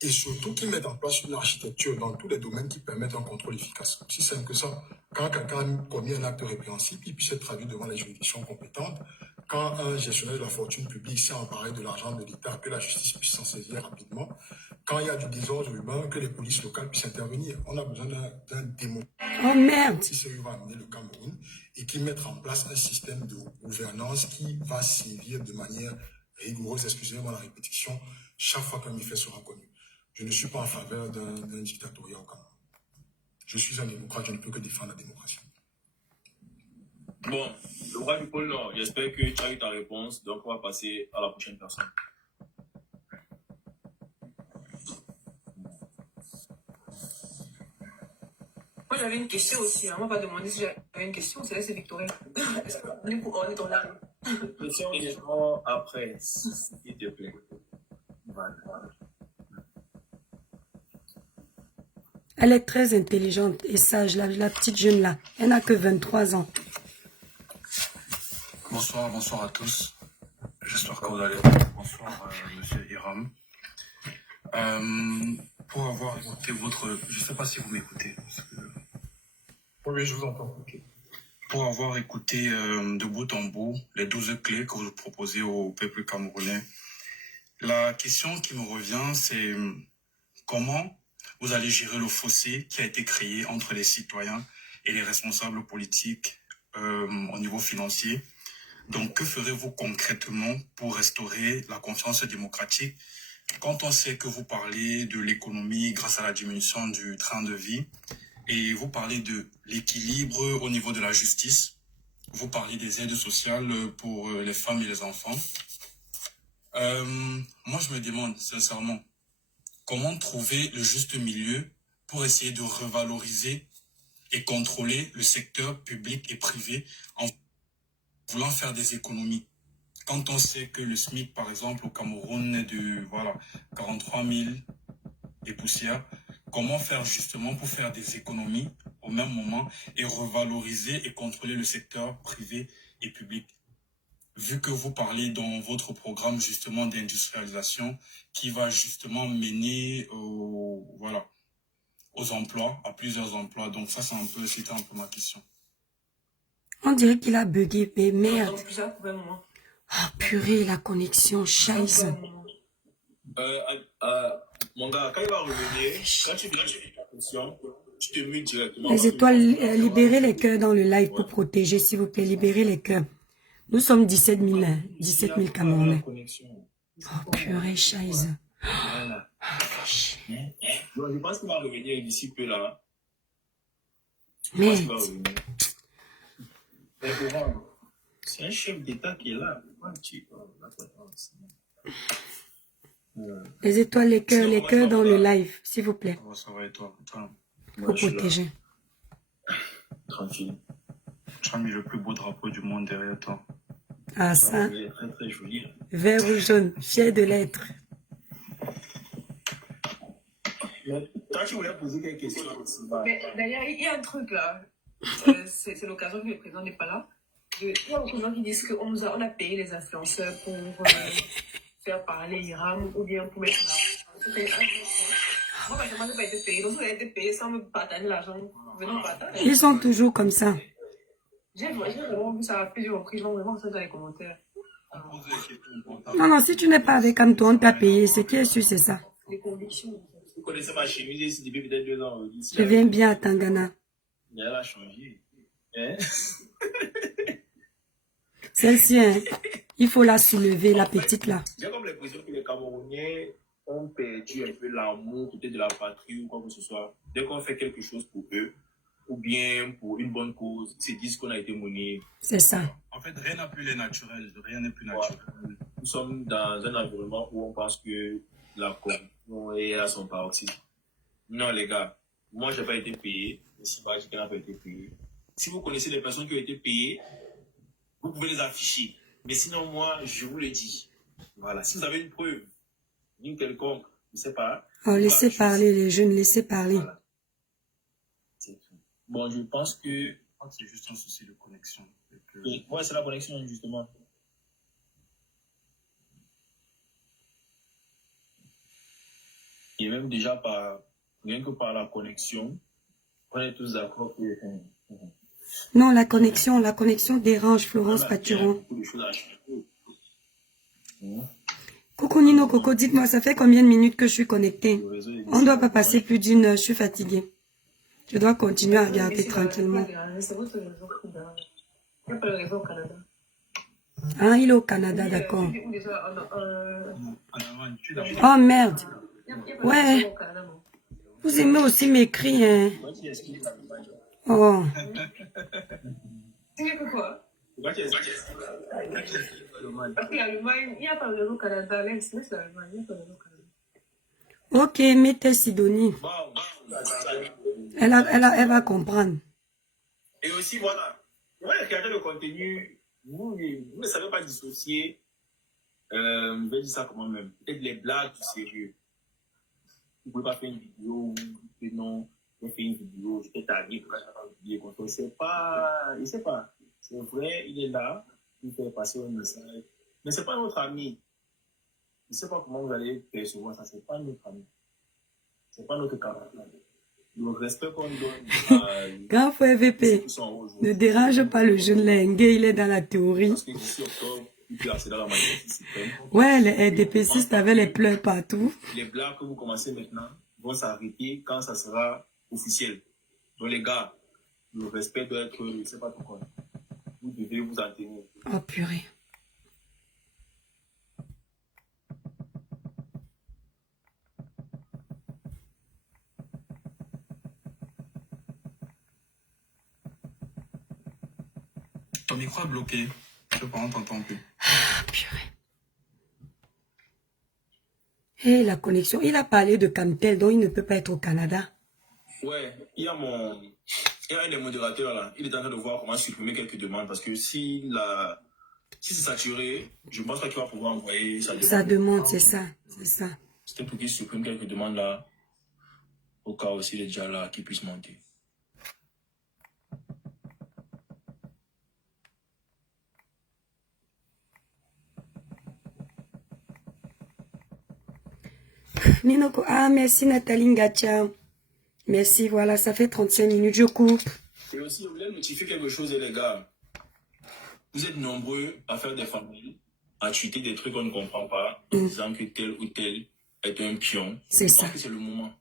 Et surtout qu'ils mettent en place une architecture dans tous les domaines qui permettent un contrôle efficace. Si simple que ça, quand quelqu'un a commis un acte répréhensible, il puisse être traduit devant les juridictions compétentes. Quand un gestionnaire de la fortune publique s'est emparé de l'argent de l'État, que la justice puisse s'en saisir rapidement. Quand il y a du désordre urbain, que les polices locales puissent intervenir. On a besoin d'un démon. Oh merde. Qui va amener le Cameroun et qui mettre en place un système de gouvernance qui va sévir de manière rigoureuse, excusez-moi la répétition, chaque fois qu'un fait sera connu. Je ne suis pas en faveur d'un dictatoriat au Cameroun. Je suis un démocrate, je ne peux que défendre la démocratie. Bon, le roi du pôle Nord, j'espère que tu as eu ta réponse, donc on va passer à la prochaine personne. Moi, j'avais une question aussi. On m'a pas demandé si j'avais une question. C'est là, c'est Victorien. Est-ce qu'on est pour orner ton âme? Question après, s'il te plaît. Voilà. Elle est très intelligente et sage, la petite jeune là. Elle n'a que 23 ans. Bonsoir à tous. J'espère que vous allez bien. Bonsoir, monsieur Hiram. Pour avoir écouté votre... Je ne sais pas si vous m'écoutez. Oui, je vous entends. Okay. Pour avoir écouté de bout en bout les 12 clés que vous proposez au peuple camerounais, la question qui me revient, c'est comment vous allez gérer le fossé qui a été créé entre les citoyens et les responsables politiques au niveau financier. Donc, que ferez-vous concrètement pour restaurer la confiance démocratique quand on sait que vous parlez de l'économie grâce à la diminution du train de vie et vous parlez de l'équilibre au niveau de la justice, vous parlez des aides sociales pour les femmes et les enfants. Moi, je me demande sincèrement, comment trouver le juste milieu pour essayer de revaloriser et contrôler le secteur public et privé en voulant faire des économies. Quand on sait que le SMIC, par exemple, au Cameroun est de 43 000 et poussières, comment faire justement pour faire des économies au même moment et revaloriser et contrôler le secteur privé et public? Vu que vous parlez dans votre programme justement d'industrialisation qui va justement mener aux emplois, à plusieurs emplois. Donc ça, c'était un peu ma question. On dirait qu'il a bugué, mais merde. Ah, purée, la connexion, scheisse. Mon gars, quand il va revenir, quand tu finis la question, tu te mutes directement. Les étoiles, libérez les cœurs dans le live pour protéger, s'il vous plaît, libérez les cœurs. Nous sommes 17 000 Camerounais. Oh, purée, scheisse. Voilà. Je pense qu'il va revenir d'ici peu là. Merde. C'est un chef d'État qui est là. Les étoiles, les cœurs dans le live, s'il vous plaît. Ça va et toi? Pour protéger. Tranquille. Tu as mis le plus beau drapeau du monde derrière toi. Ah, ça. Il est très très joli. Vert ou jaune, fier de l'être. Toi, tu voulais poser quelques questions aussi. D'ailleurs, il y a un truc là. C'est l'occasion que le président n'est pas là. Il y a beaucoup de gens qui disent qu'on a payé les influenceurs pour faire parler Hiram ou bien pour mettre là. Moi, personnellement, je n'ai pas été payé. Donc, vous avez été payé sans me partager l'argent. Ils sont toujours comme ça. J'ai vraiment vu ça à plusieurs reprises. Je vois vraiment ça dans les commentaires. Non, si tu n'es pas avec Anto, on t'a payé. Ce qui est sûr, c'est ça. Les convictions. Vous connaissez ma chemise ici depuis peut-être 2 ans. Je viens bien à Tangana. Elle a changé. Hein? Celle-ci, hein, il faut la soulever, la petite là. J'ai comme l'impression que les Camerounais ont perdu un peu l'amour peut-être de la patrie ou quoi que ce soit. Dès qu'on fait quelque chose pour eux, ou bien pour une bonne cause, ils se disent qu'on a été monnaie. C'est ça. En fait, rien n'est plus naturel. Rien n'est plus naturel. Ouais. Nous sommes dans un environnement où on pense que la corruption est à son paroxysme. Non, les gars, moi, je n'ai pas été payé. Si Magic n'a pas été payé. Si vous connaissez les personnes qui ont été payées, vous pouvez les afficher. Mais sinon, moi, je vous le dis. Voilà. Si vous avez une preuve, une quelconque, je ne sais pas. Oh, laissez parler les jeunes, laissez parler. Voilà. C'est tout. Bon, je pense que... Je crois que c'est juste un souci de connexion. Ouais, c'est la connexion, justement. Et même déjà, rien que par la connexion, on est tous d'accord que... Non, la connexion dérange Florence Paturon. Coucou Nino Coco, dites-moi, ça fait combien de minutes que je suis connectée? On ne doit pas passer plus d'une heure, je suis fatiguée. Je dois continuer à regarder tranquillement. C'est votre réseau qui dérange. Il n'y a pas le réseau au Canada. Ah, il est au Canada, d'accord. Ou déjà, Oh merde. il n'y a pas le Ouais. réseau au Canada, non. Vous aimez aussi m'écrire, hein? Oh. Tu veux que quoi? Parce que l'Allemagne, il n'y a pas le réseau au Canada. Alex, laisse l'Allemagne, il n'y a pas le réseau au Canada. Ok, mettez Sidonie. Elle va comprendre. Et aussi, voilà. Regardez le contenu. Vous ne savez pas dissocier. Je vais dire ça comment même. Peut-être les blagues du sérieux. Vous ne pouvez pas faire une vidéo où vous dites non, je fais une vidéo, je vais t'arriver, je ne vais pas oublier. C'est pas, je sais pas. C'est vrai, il est là, il fait passer un message. Mais ce n'est pas notre ami. Je ne sais pas comment vous allez percevoir ça, ce n'est pas notre ami. Ce n'est pas notre camarade. Le respect qu'on donne à Grand frère VP, ne dérange pas le jeune Lengue, il est dans la théorie. parce que d'ici octobre, il peut accéder à la majorité système. Ouais, les RDPCistes avaient les pleurs partout. Les blagues que vous commencez maintenant vont s'arrêter quand ça sera officiel. Donc les gars, le respect doit être, je ne sais pas pourquoi. Vous devez vous en tenir. Oh purée. Ton micro est bloqué. Je sais pas, on t'entend plus. Ah purée. Et la connexion, il a parlé de Camtel, donc il ne peut pas être au Canada. Ouais, il y a un des modérateurs là, il est en train de voir comment supprimer quelques demandes parce que si c'est saturé, je pense pas qu'il va pouvoir envoyer sa demande. Sa demande, c'est ça, c'est ça. C'était pour qu'il supprime quelques demandes là, au cas où s'il est déjà là, qu'il puisse monter. Ninoko, ah merci Nathalie Ngacha. Merci, voilà, ça fait 35 minutes, je coupe. Et aussi, je voulais notifier quelque chose, les gars. Vous êtes nombreux à faire des familles, à tweeter des trucs qu'on ne comprend pas, en disant que tel ou tel est un pion. C'est Je ça. pense que c'est le moment.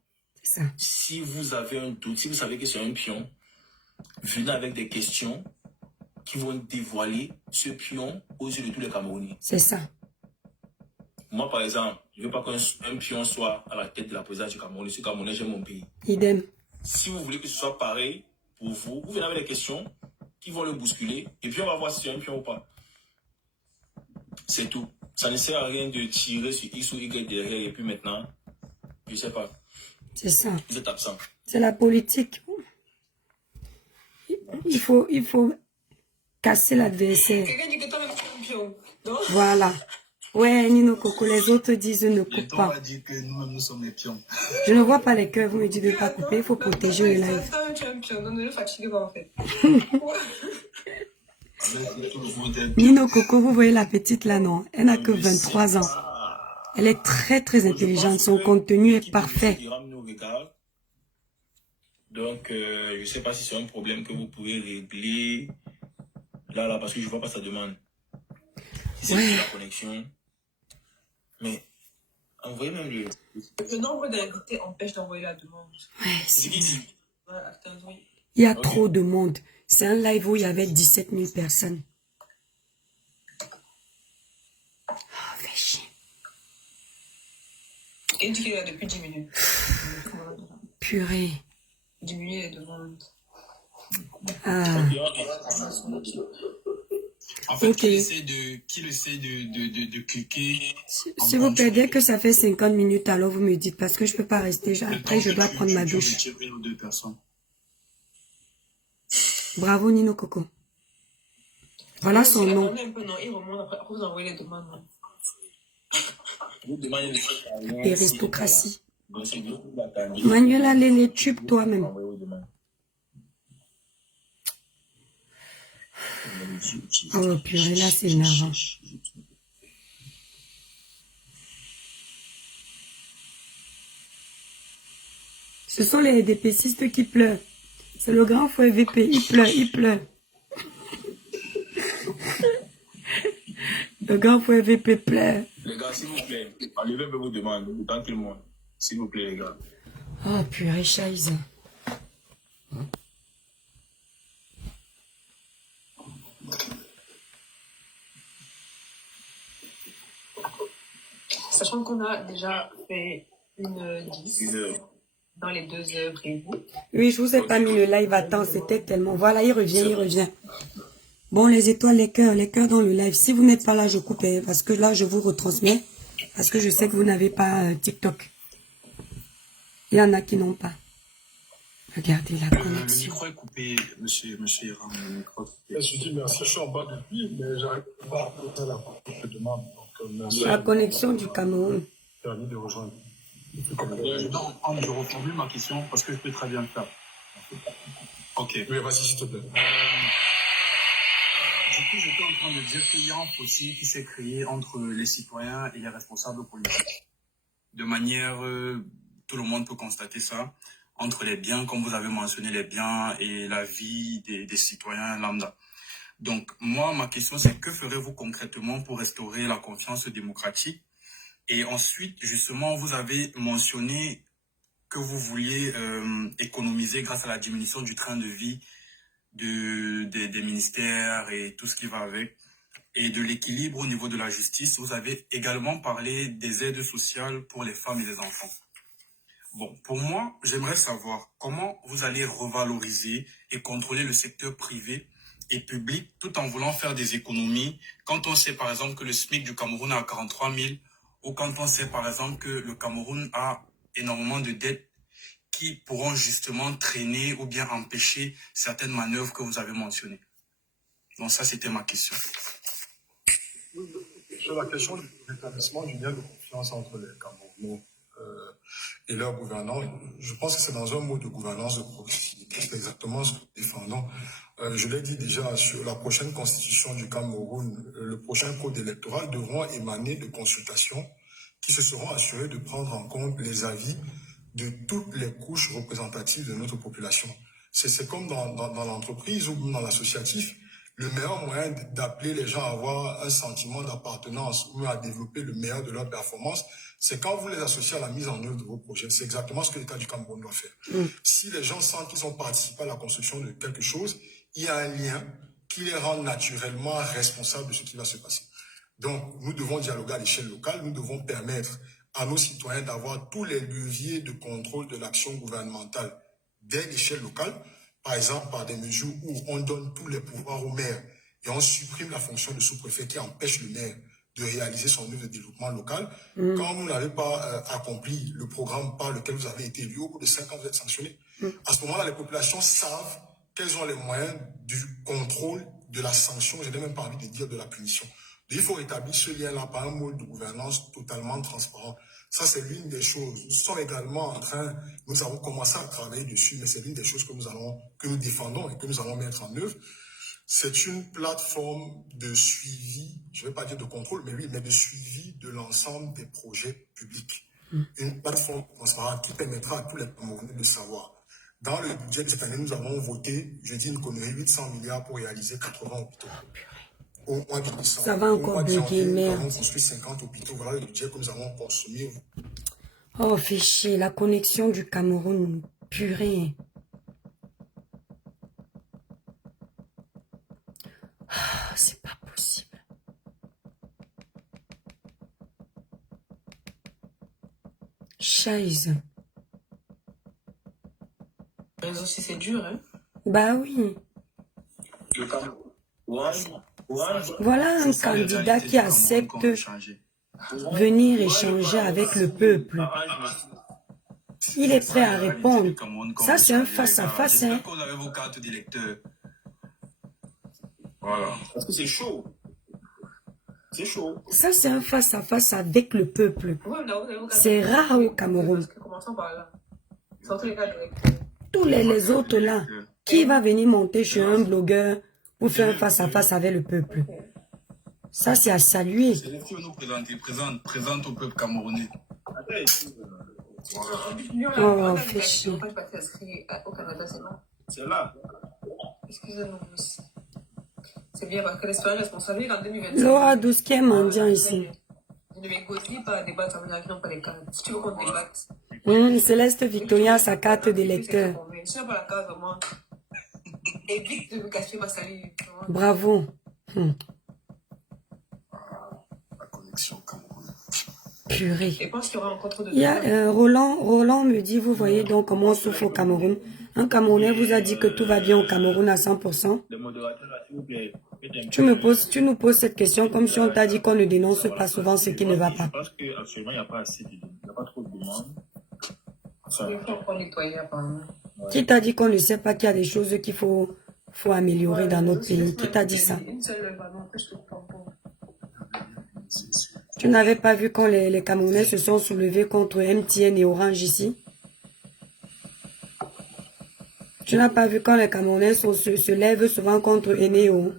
C'est ça. Si vous avez un doute, si vous savez que c'est un pion, venez avec des questions qui vont dévoiler ce pion aux yeux de tous les Camerounais. C'est ça. Moi, par exemple, je ne veux pas qu'un pion soit à la tête de la présidence du Cameroun. Je suis Camerounais, j'aime mon pays. Idem. Si vous voulez que ce soit pareil pour vous, vous venez avec des questions qui vont le bousculer et puis on va voir si c'est un pion ou pas. C'est tout. Ça ne sert à rien de tirer sur X ou Y derrière et puis maintenant, je ne sais pas. C'est ça. Vous êtes absent. C'est la politique. Il faut casser l'adversaire. Quelqu'un dit que toi-même tu es un pion. Non? Voilà. Ouais, Nino Coco, les autres disent ne coupe Et on pas. va dire que nous-mêmes, nous sommes les pions. Je ne vois pas les cœurs, vous me dites de ne pas couper, il faut protéger le live. Toi-même tu es un pion. Donc ne le fatigue pas en fait. Nino Coco, vous voyez la petite là, non? Elle n'a que 23 ans. Elle est très très intelligente, son contenu est parfait. Donc, je ne sais pas si c'est un problème que vous pouvez régler là, parce que je ne vois pas sa demande. Si c'est Ouais. la connexion. Mais, envoyez même Le nombre d'invités empêche d'envoyer la demande. Ouais, C'est qui dit? Voilà, attends, oui. il y a trop de monde. C'est un live où il y avait 17 000 personnes. Oh, fais chier. Il dit qu'il est là depuis 10 minutes. Purée. Diminuer les demandes. Ah. En fait, Ok. qu'il essaie de cliquer. Si vous perdez que ça fait 50 minutes, alors vous me dites, parce que je peux pas rester. Après, je dois prendre ma douche. Tu une ou deux personnes. Bravo, Nino Coco. Voilà son nom. Attendez un peu, non, il remonte après vous envoyez les demandes. Non. Vous demandez de Aristocratie. donc c'est vous qui l'attendez. Manuel, allez les tubes toi-même. Envoyez vos demandes. Oh purée, là c'est énervant. Ce sont les DPCistes qui pleurent. C'est le grand frère VP, il pleure, il pleure. Le grand frère VP pleure. Les gars, s'il vous plaît, enlevez un peu vos demandes, autant tout le monde. S'il vous plaît, les gars. Oh purée, chaise. Sachant qu'on a déjà fait une 10 Une heure. dans les 2 heures prévues. Oui, je vous ai pas mis le live à temps, c'était tellement... Voilà, il revient, il revient. Bon, les étoiles, les cœurs dans le live. Si vous n'êtes pas là, je coupe, parce que là, je vous retransmets. Parce que je sais que vous n'avez pas TikTok. Il y en a qui n'ont pas. Regardez la Le connexion. micro est coupé, monsieur Iram, le micro est coupé. Je dis merci, je suis en bas depuis, mais j'arrive pas à faire la demande. Donc, merci. La connexion du Cameroun. Permis de rejoindre. Je reformule ma question parce que je peux très bien le faire. Ok. Oui, vas-y, s'il te plaît. Du coup, j'étais en train de dire qu'il y a un fossé qui s'est créé entre les citoyens et les responsables politiques. De manière, tout le monde peut constater ça, entre les biens, comme vous avez mentionné, les biens et la vie des citoyens lambda. Donc, moi, ma question, c'est que ferez-vous concrètement pour restaurer la confiance démocratique? Et ensuite, justement, vous avez mentionné que vous vouliez économiser grâce à la diminution du train de vie des ministères et tout ce qui va avec, et de l'équilibre au niveau de la justice. Vous avez également parlé des aides sociales pour les femmes et les enfants. Bon, pour moi, j'aimerais savoir comment vous allez revaloriser et contrôler le secteur privé et public tout en voulant faire des économies quand on sait par exemple que le SMIC du Cameroun est à 43 000 ou quand on sait par exemple que le Cameroun a énormément de dettes qui pourront justement traîner ou bien empêcher certaines manœuvres que vous avez mentionnées. Donc ça, c'était ma question. Sur la question du rétablissement du lien de confiance entre les Camerounais et leurs gouvernants, je pense que c'est dans un mode de gouvernance de proximité. C'est exactement ce que nous défendons. Je l'ai dit déjà, sur la prochaine constitution du Cameroun, le prochain code électoral devront émaner de consultations qui se seront assurées de prendre en compte les avis de toutes les couches représentatives de notre population. C'est comme dans l'entreprise ou dans l'associatif. Le meilleur moyen d'appeler les gens à avoir un sentiment d'appartenance ou à développer le meilleur de leur performance, c'est quand vous les associez à la mise en œuvre de vos projets. C'est exactement ce que l'État du Cameroun doit faire. Si les gens sentent qu'ils ont participé à la construction de quelque chose, il y a un lien qui les rend naturellement responsables de ce qui va se passer. Donc, nous devons dialoguer à l'échelle locale, nous devons permettre à nos citoyens d'avoir tous les leviers de contrôle de l'action gouvernementale dès l'échelle locale, par exemple par des mesures où on donne tous les pouvoirs au maire et on supprime la fonction de sous-préfet qui empêche le maire de réaliser son œuvre de développement local. Quand vous n'avez pas accompli le programme par lequel vous avez été élu, au bout de 5 ans, vous êtes sanctionné. À ce moment-là, les populations savent quels ont les moyens du contrôle, de la sanction, je n'ai même pas envie de dire de la punition. Il faut rétablir ce lien-là par un mode de gouvernance totalement transparent. Ça, c'est l'une des choses. Nous sommes également en train, nous avons commencé à travailler dessus, mais c'est l'une des choses que nous défendons et que nous allons mettre en œuvre. C'est une plateforme de suivi, je ne vais pas dire de contrôle, mais oui, mais de suivi de l'ensemble des projets publics. Une plateforme transparente qui permettra à tous les Camerounais de savoir. Dans le budget de cette année, nous avons voté, je dis une connerie, 800 milliards pour réaliser 80 hôpitaux. Au mois de décembre. Ça va encore bugger, merde. Nous avons construit 50 hôpitaux. Voilà le budget que nous avons consommé. Oh, fait chier, la connexion du Cameroun, purée. Ah, c'est pas possible. Chaise. Les réseaux aussi, c'est dur, hein. Bah oui. Le Cameroun. Voilà un candidat qui accepte venir échanger avec le peuple. Il est prêt à répondre. Ça, c'est un face-à-face. Hein. Voilà. Parce que c'est chaud. C'est chaud. Ça, c'est un face-à-face avec le peuple. Ouais, C'est rare au Cameroun. Commençons par là. Surtout les cas de Tous les autres là, qui va venir monter chez un blogueur pour faire un face-à-face avec le peuple? Ça, c'est à saluer. C'est les filles nous présenter, présente au peuple camerounais. Après, Oh, fait chier. Au Canada, c'est là. c'est là. Excusez-nous aussi. C'est bien parce que l'espérance responsabilité en 2025. Laura Douce qui est mendiant ici. Je ne négocie pas à débattre avec les gens, pas les cadres. Si tu veux qu'on débatte. Céleste Victoria a sa carte d'électeur. Si tu n'as pas la carte, vraiment, évite de me cacher ma salive. Bravo. La connexion Cameroun. Purée. Et pense qu'il y aura un contre de Il y a, Roland me dit, vous voyez donc comment on souffre au Cameroun. Un Camerounais vous a dit que tout va bien au Cameroun à 100%. Les modérateurs, là, s'il vous plaît. Tu nous poses cette question comme si on t'a dit qu'on ne dénonce pas souvent ce qui ne va pas. Je pense qu'actuellement, il n'y a pas assez de demandes. Il n'y a pas trop de demandes. Il faut encore nettoyer apparemment. Qui t'a dit qu'on ne sait pas qu'il y a des choses qu'il faut améliorer dans notre pays? Qui t'a dit ça? Une seule pardon, que je trouve pas bon. Tu n'avais pas vu quand les Camerounais se sont soulevés contre MTN et Orange ici? Tu n'as pas vu quand les Camerounais se lèvent souvent contre Eneo?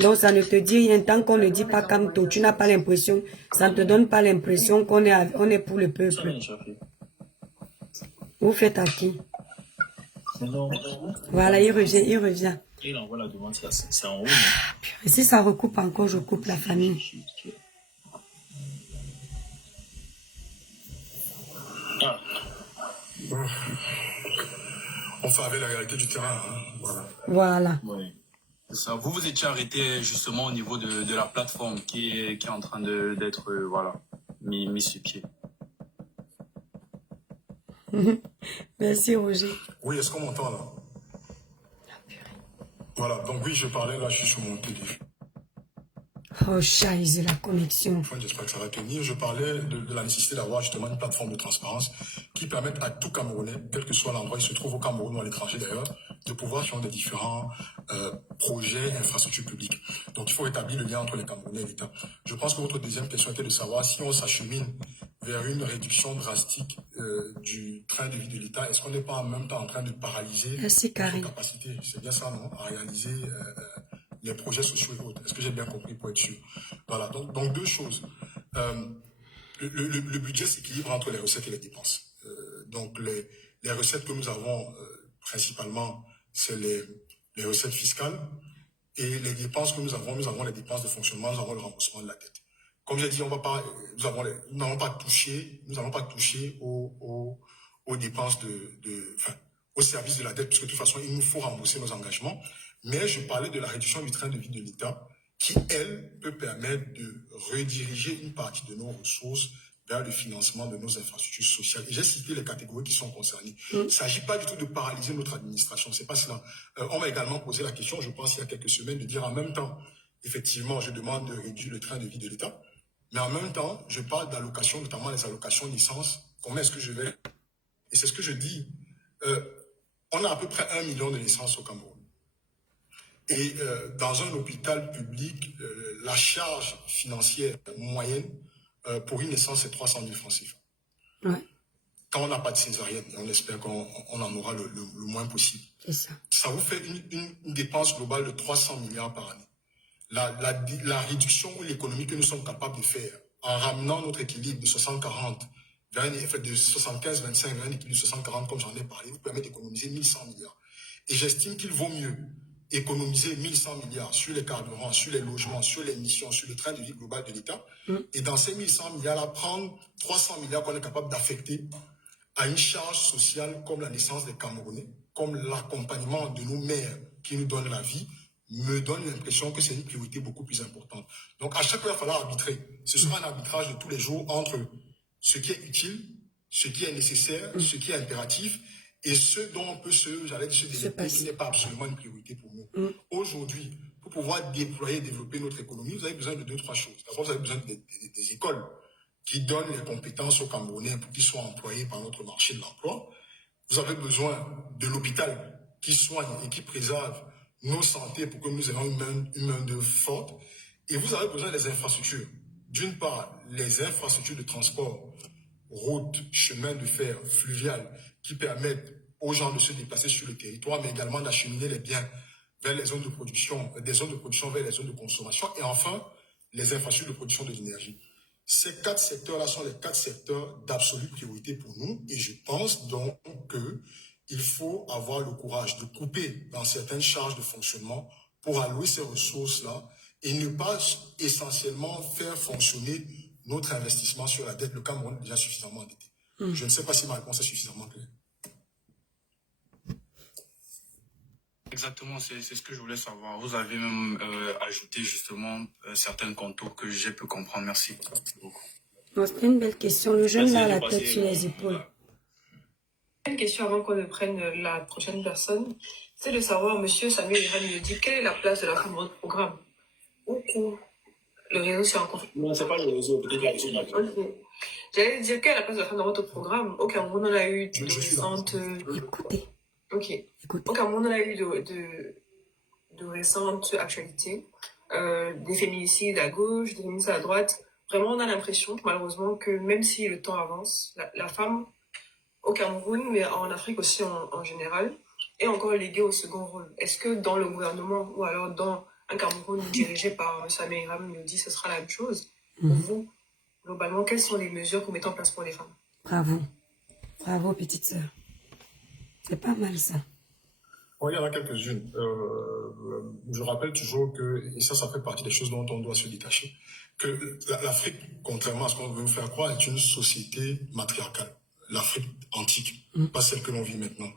Donc ça ne te dit rien tant qu'on ne dit pas Camto. Tu n'as pas l'impression, ça ne te donne pas l'impression qu'on est pour le peuple. Vous faites à qui? Voilà, il revient. Il envoie la demande, c'est en haut. Et si ça recoupe encore, je coupe la famille. Ah. On fait avec la réalité du terrain. Hein. Voilà. Voilà. Oui. C'est ça. Vous vous étiez arrêté justement au niveau de la plateforme qui est en train d'être voilà, mis sur pied. Merci Roger. Oui, est-ce qu'on m'entend là? Voilà, donc oui, je parlais là, je suis sur mon téléphone. Oh, chaise, la connexion. J'espère que ça va tenir. Je parlais de la nécessité d'avoir justement une plateforme de transparence qui permette à tout Camerounais, quel que soit l'endroit où il se trouve au Cameroun ou à l'étranger d'ailleurs, de pouvoir suivre des différents projets et infrastructures publiques. Donc il faut établir le lien entre les Camerounais et l'État. Je pense que votre deuxième question était de savoir si on s'achemine vers une réduction drastique du train de vie de l'État, est-ce qu'on n'est pas en même temps en train de paralyser nos capacités? C'est bien ça, non? À réaliser les projets sociaux et autres. Est-ce que j'ai bien compris pour être sûr? Voilà, donc deux choses. Le budget s'équilibre entre les recettes et les dépenses. Donc les recettes que nous avons principalement, c'est les recettes fiscales, et les dépenses que nous avons les dépenses de fonctionnement, nous avons le remboursement de la dette. Comme j'ai dit, nous n'allons pas toucher aux dépenses au service de la dette, puisque de toute façon, il nous faut rembourser nos engagements. Mais je parlais de la réduction du train de vie de l'État, qui, elle, peut permettre de rediriger une partie de nos ressources vers le financement de nos infrastructures sociales. Et j'ai cité les catégories qui sont concernées. Il ne s'agit pas du tout de paralyser notre administration, c'est pas cela. On m'a également posé la question, je pense il y a quelques semaines, de dire en même temps, effectivement, je demande de réduire le train de vie de l'État, mais en même temps, je parle d'allocations, notamment les allocations naissance. Comment est-ce que je vais? Et c'est ce que je dis. On a à peu près 1 million de naissances au Cameroun. Et dans un hôpital public, la charge financière moyenne pour une naissance, c'est 300 000 francs CFA. Ouais. Quand on n'a pas de césarienne, et on espère qu'on en aura le moins possible, ça vous fait une dépense globale de 300 milliards par année. La réduction ou l'économie que nous sommes capables de faire en ramenant notre équilibre de 60-40 vers un effet de 75-25 vers un équilibre de 60-40, comme j'en ai parlé, vous permet d'économiser 1100 milliards. Et j'estime qu'il vaut mieux économiser 1100 milliards sur les carburants, sur les logements, sur les missions, sur le train de vie global de l'État, et dans ces 1100 milliards-là, prendre 300 milliards qu'on est capable d'affecter à une charge sociale comme la naissance des Camerounais, comme l'accompagnement de nos mères qui nous donnent la vie, me donne l'impression que c'est une priorité beaucoup plus importante. Donc à chaque fois, il va falloir arbitrer. Ce sera un arbitrage de tous les jours entre ce qui est utile, ce qui est nécessaire, ce qui est impératif, et ce dont on peut se délecter, qui n'est pas absolument une priorité pour nous. Aujourd'hui, pour pouvoir déployer et développer notre économie, vous avez besoin de 2-3 choses. D'abord, vous avez besoin des écoles qui donnent les compétences aux Camerounais pour qu'ils soient employés par notre marché de l'emploi. Vous avez besoin de l'hôpital qui soignent et qui préservent nos santé pour que nous ayons une main-d'œuvre forte. Et vous avez besoin des infrastructures. D'une part, les infrastructures de transport, routes, chemins de fer, fluviales, qui permettent aux gens de se déplacer sur le territoire, mais également d'acheminer les biens vers les zones de production, des zones de production vers les zones de consommation. Et enfin, les infrastructures de production de l'énergie. Ces 4 secteurs-là sont les 4 secteurs d'absolue priorité pour nous. Et je pense donc qu'il faut avoir le courage de couper dans certaines charges de fonctionnement pour allouer ces ressources-là et ne pas essentiellement faire fonctionner notre investissement sur la dette. Le Cameroun est déjà suffisamment endetté. Je ne sais pas si ma réponse est suffisamment claire. Exactement, c'est ce que je voulais savoir. Vous avez même ajouté justement certains contours que j'ai pu comprendre. Merci beaucoup. C'était une belle question. Le jeune là, la tête sur les épaules. Une question avant qu'on ne prenne la prochaine personne, c'est de savoir, monsieur Samuel Iran me dit, quelle est la place de la femme dans votre programme? Ou le réseau c'est en conflit? Non, c'est pas le réseau, peut-être la question. Ok. J'allais dire, quelle est la place de la femme dans votre programme? Au Cameroun, on a eu de récentes... Écoutez. Ok. Écoutez. Au Cameroun, on a eu de récentes actualités, des féminicides à gauche, des féminicides à droite. Vraiment, on a l'impression, malheureusement, que même si le temps avance, la femme au Cameroun, mais en Afrique aussi en général, est encore léguée au second rôle. Est-ce que dans le gouvernement ou alors dans un Cameroun dirigé par Samia Iram nous dit ce sera la même chose? Pour vous, globalement, quelles sont les mesures que vous mettez en place pour les femmes? Bravo. Bravo, petite sœur. C'est pas mal ça. Bon, il y en a quelques-unes. Je rappelle toujours que, et ça fait partie des choses dont on doit se détacher, que l'Afrique, contrairement à ce qu'on veut nous faire croire, est une société matriarcale. L'Afrique antique, pas celle que l'on vit maintenant.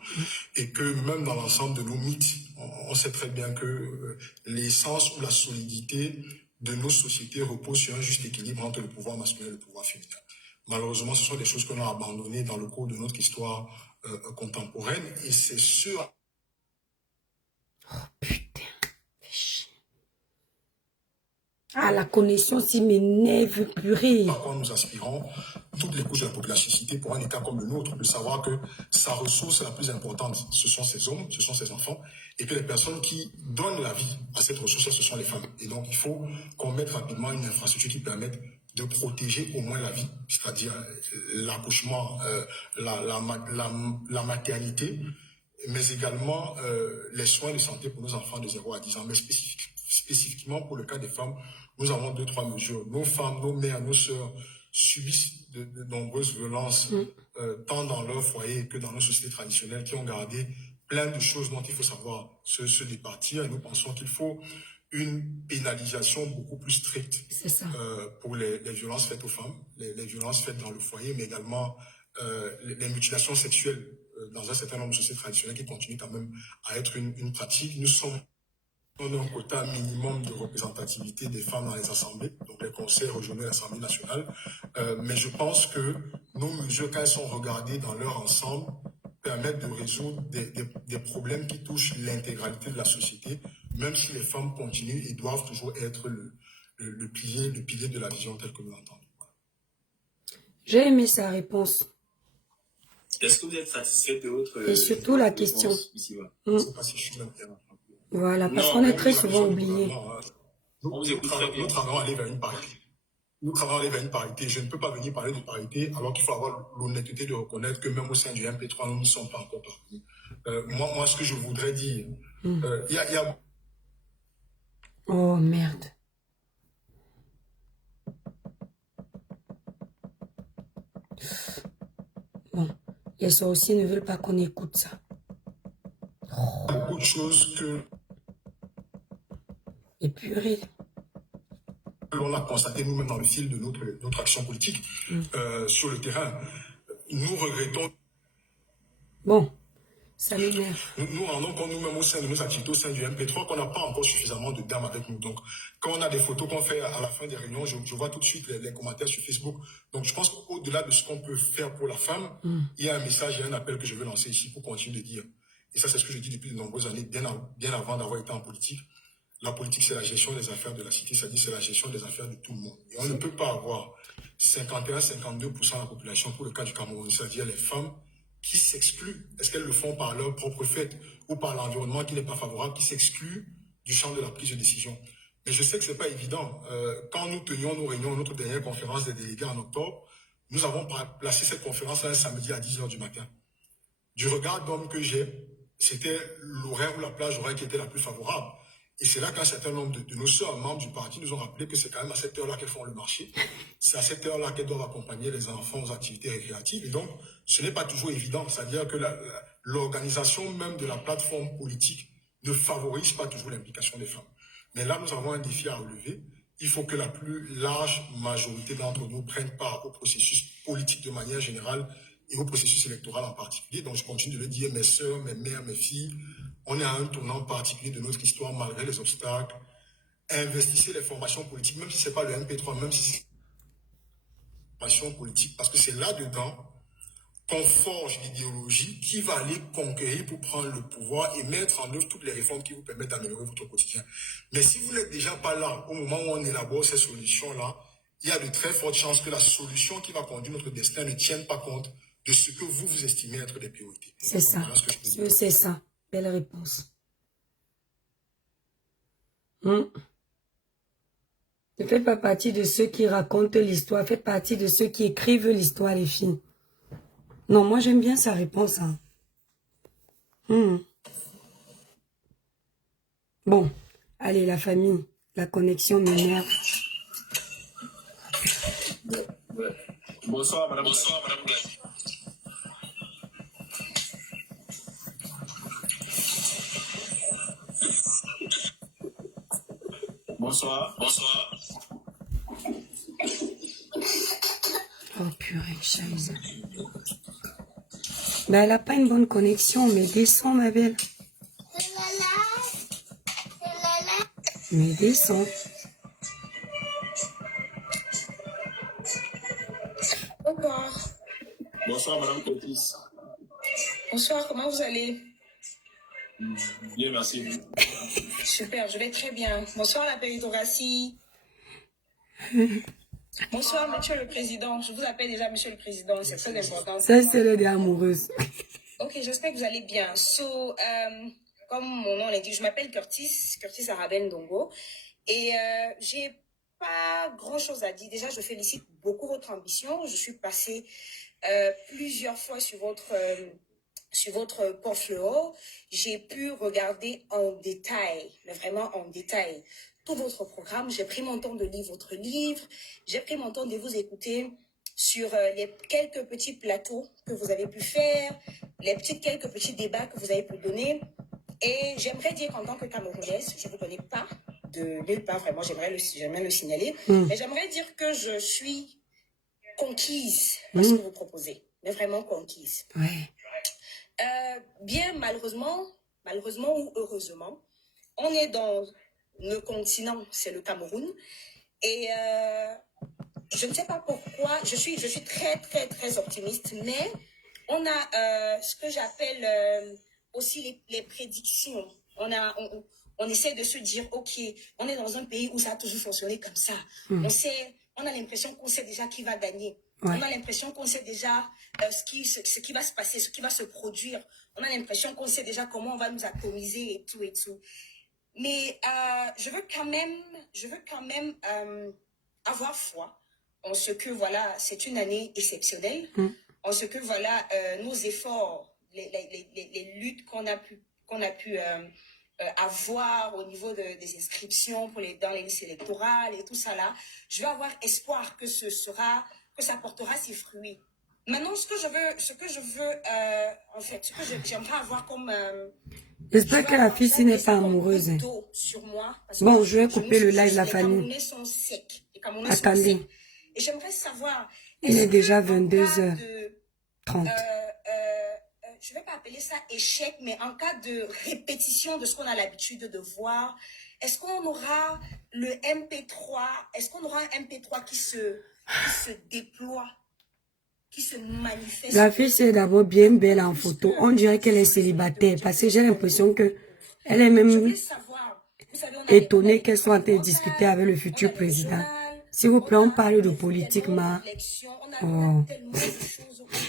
Et que même dans l'ensemble de nos mythes, on sait très bien que l'essence ou la solidité de nos sociétés repose sur un juste équilibre entre le pouvoir masculin et le pouvoir féminin. Malheureusement, ce sont des choses qu'on a abandonnées dans le cours de notre histoire contemporaine, et c'est sûr. Oh putain, ah, la connexion s'y m'énerve, purée. Par quoi nous aspirons, toutes les couches de la population, pour un État comme le nôtre, de savoir que sa ressource la plus importante, ce sont ces hommes, ce sont ces enfants, et que les personnes qui donnent la vie à cette ressource, ce sont les femmes. Et donc, il faut qu'on mette rapidement une infrastructure qui permette de protéger au moins la vie, c'est-à-dire l'accouchement, la maternité, mais également les soins de santé pour nos enfants de 0 à 10 ans, mais spécifiquement pour le cas des femmes, nous avons 2-3 mesures. Nos femmes, nos mères, nos sœurs subissent de nombreuses violences, tant dans leur foyer que dans nos sociétés traditionnelles, qui ont gardé plein de choses dont il faut savoir se départir. Et nous pensons qu'il faut une pénalisation beaucoup plus stricte pour les violences faites aux femmes, les violences faites dans le foyer, mais également les mutilations sexuelles dans un certain nombre de sociétés traditionnelles qui continuent quand même à être une pratique. Nous sommes on a un quota minimum de représentativité des femmes dans les assemblées, donc les conseils régionaux et l'Assemblée nationale. Mais je pense que nos mesures, quand elles sont regardées dans leur ensemble, permettent de résoudre des problèmes qui touchent l'intégralité de la société, même si les femmes continuent et doivent toujours être le pilier de la vision telle que nous l'entendons. J'ai aimé sa réponse. Est-ce que vous êtes satisfait de votre... Et surtout la question. Je ne sais pas si je suis là. Voilà, parce qu'on est très souvent oublié. Nous travaillons à aller vers une parité. Nous travaillons à aller vers une parité. Je ne peux pas venir parler de parité alors qu'il faut avoir l'honnêteté de reconnaître que même au sein du MP3, nous ne sommes pas encore parvenus. Moi, ce que je voudrais dire, il y a... Oh, merde. Bon, les sorciers ne veulent pas qu'on écoute ça. Beaucoup de choses que... Et purée. l'on a constaté nous-mêmes dans le fil de notre action politique sur le terrain. Nous regrettons... Bon, ça m'énerve. Nous rendons compte nous-mêmes au sein de nos activités, au sein du MP3, qu'on n'a pas encore suffisamment de dames avec nous. Donc, quand on a des photos qu'on fait à la fin des réunions, je vois tout de suite les commentaires sur Facebook. Donc, je pense qu'au-delà de ce qu'on peut faire pour la femme, il y a un message, il y a un appel que je veux lancer ici pour continuer de dire. Et ça, c'est ce que je dis depuis de nombreuses années, bien avant d'avoir été en politique. La politique, c'est la gestion des affaires de la cité, c'est-à-dire c'est la gestion des affaires de tout le monde. Et on ne peut pas avoir 51-52% de la population pour le cas du Cameroun, c'est-à-dire les femmes qui s'excluent. Est-ce qu'elles le font par leur propre fait ou par l'environnement qui n'est pas favorable, qui s'excluent du champ de la prise de décision? Mais je sais que ce n'est pas évident. Quand nous tenions nos réunions, notre dernière conférence des délégués en octobre, nous avons placé cette conférence un samedi à 10 h du matin. Du regard d'homme que j'ai, c'était l'horaire ou la plage horaire qui était la plus favorable. Et c'est là qu'un certain nombre de nos sœurs membres du parti nous ont rappelé que c'est quand même à cette heure-là qu'elles font le marché. C'est à cette heure-là qu'elles doivent accompagner les enfants aux activités récréatives. Et donc, ce n'est pas toujours évident. C'est-à-dire que l'organisation même de la plateforme politique ne favorise pas toujours l'implication des femmes. Mais là, nous avons un défi à relever. Il faut que la plus large majorité d'entre nous prenne part au processus politique de manière générale et au processus électoral en particulier. Donc, je continue de le dire, mes sœurs, mes mères, mes filles, on est à un tournant particulier de notre histoire malgré les obstacles. Investissez les formations politiques, même si ce n'est pas le MP3, même si c'est une formation politique, parce que c'est là-dedans qu'on forge l'idéologie qui va aller conquérir pour prendre le pouvoir et mettre en œuvre toutes les réformes qui vous permettent d'améliorer votre quotidien. Mais si vous n'êtes déjà pas là, au moment où on élabore ces solutions-là, il y a de très fortes chances que la solution qui va conduire notre destin ne tienne pas compte de ce que vous estimez être des priorités. C'est ça. Voilà ce que je peux dire. C'est ça. Belle réponse. Ne faites pas partie de ceux qui racontent l'histoire. Faites partie de ceux qui écrivent l'histoire, les filles. Non, moi j'aime bien sa réponse. Hein. Bon, allez la famille, la connexion m'énerve. Bonsoir, madame. Bonsoir, madame. Bonsoir. Bonsoir. Oh purée, chaise. Ben, elle n'a pas une bonne connexion, mais descends, ma belle. Mais descends. Bonsoir. Bonsoir, madame Curtis. Bonsoir, comment vous allez? Bien, merci. Super, je vais très bien. Bonsoir la péritocratie. Bonsoir, monsieur le président. Je vous appelle déjà monsieur le président, c'est très important. Ça, c'est le gars amoureuse. Ok, j'espère que vous allez bien. Comme mon nom l'indique, je m'appelle Curtis Araben Dongo. Et j'ai pas grand-chose à dire. Déjà, je félicite beaucoup votre ambition. Je suis passée plusieurs fois sur votre portfolio. J'ai pu regarder en détail, mais vraiment en détail, tout votre programme. J'ai pris mon temps de lire votre livre. J'ai pris mon temps de vous écouter sur les quelques petits plateaux que vous avez pu faire, quelques petits débats que vous avez pu donner. Et j'aimerais dire qu'en tant que Camerounaise, je ne vous connais pas de nulle part, vraiment, j'aimerais le signaler. Mais j'aimerais dire que je suis conquise par ce que vous proposez. Mais vraiment conquise. Ouais. Bien malheureusement ou heureusement, on est dans le continent, c'est le Cameroun. Et je ne sais pas pourquoi, je suis très, très, très optimiste, mais on a ce que j'appelle aussi les prédictions. On essaie de se dire, ok, on est dans un pays où ça a toujours fonctionné comme ça. On a l'impression qu'on sait déjà qui va gagner. Ouais. On a l'impression qu'on sait déjà ce qui va se passer, ce qui va se produire. On a l'impression qu'on sait déjà comment on va nous atomiser et tout et tout. Mais je veux quand même avoir foi en ce que voilà, c'est une année exceptionnelle, en ce que voilà nos efforts, les luttes qu'on a pu avoir au niveau des inscriptions dans les listes électorales et tout ça là, je vais avoir espoir que ça portera ses fruits. Maintenant, ce que j'aimerais avoir comme... J'espère que la fille n'est pas amoureuse. Sur moi, bon, je vais couper le live, la famille. Les Camerounais sont secs. Attendez. Et j'aimerais savoir... Il est déjà 22h30. Je ne vais pas appeler ça échec, mais en cas de répétition de ce qu'on a l'habitude de voir, est-ce qu'on aura le MP3, est-ce qu'on aura un MP3 qui se déploie, qui se manifeste? La fille, c'est d'abord bien belle en photo. On dirait qu'elle est célibataire, parce que j'ai l'impression qu'elle est même étonnée qu'elle soit en train de discuter avec le futur président. S'il vous plaît, on parle de politique, ma. Oh.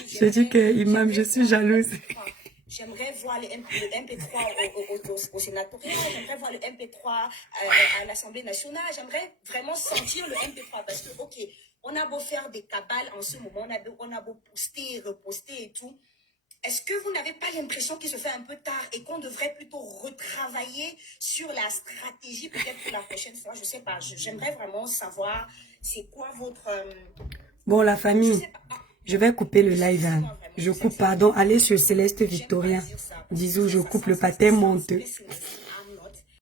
Je dis que, Imam, je suis jalouse. J'aimerais voir le MP3 au sénatoriat, j'aimerais voir le MP3 à l'Assemblée nationale, j'aimerais vraiment sentir le MP3 parce que, ok, on a beau faire des cabales en ce moment, on a beau poster, reposter et tout. Est-ce que vous n'avez pas l'impression qu'il se fait un peu tard et qu'on devrait plutôt retravailler sur la stratégie peut-être pour la prochaine fois? Je sais pas, j'aimerais vraiment savoir c'est quoi votre... Bon, la famille, je vais couper le live. Hein. Je coupe, pardon, allez sur Céleste Victoria. Disons, je coupe le pâté monteux.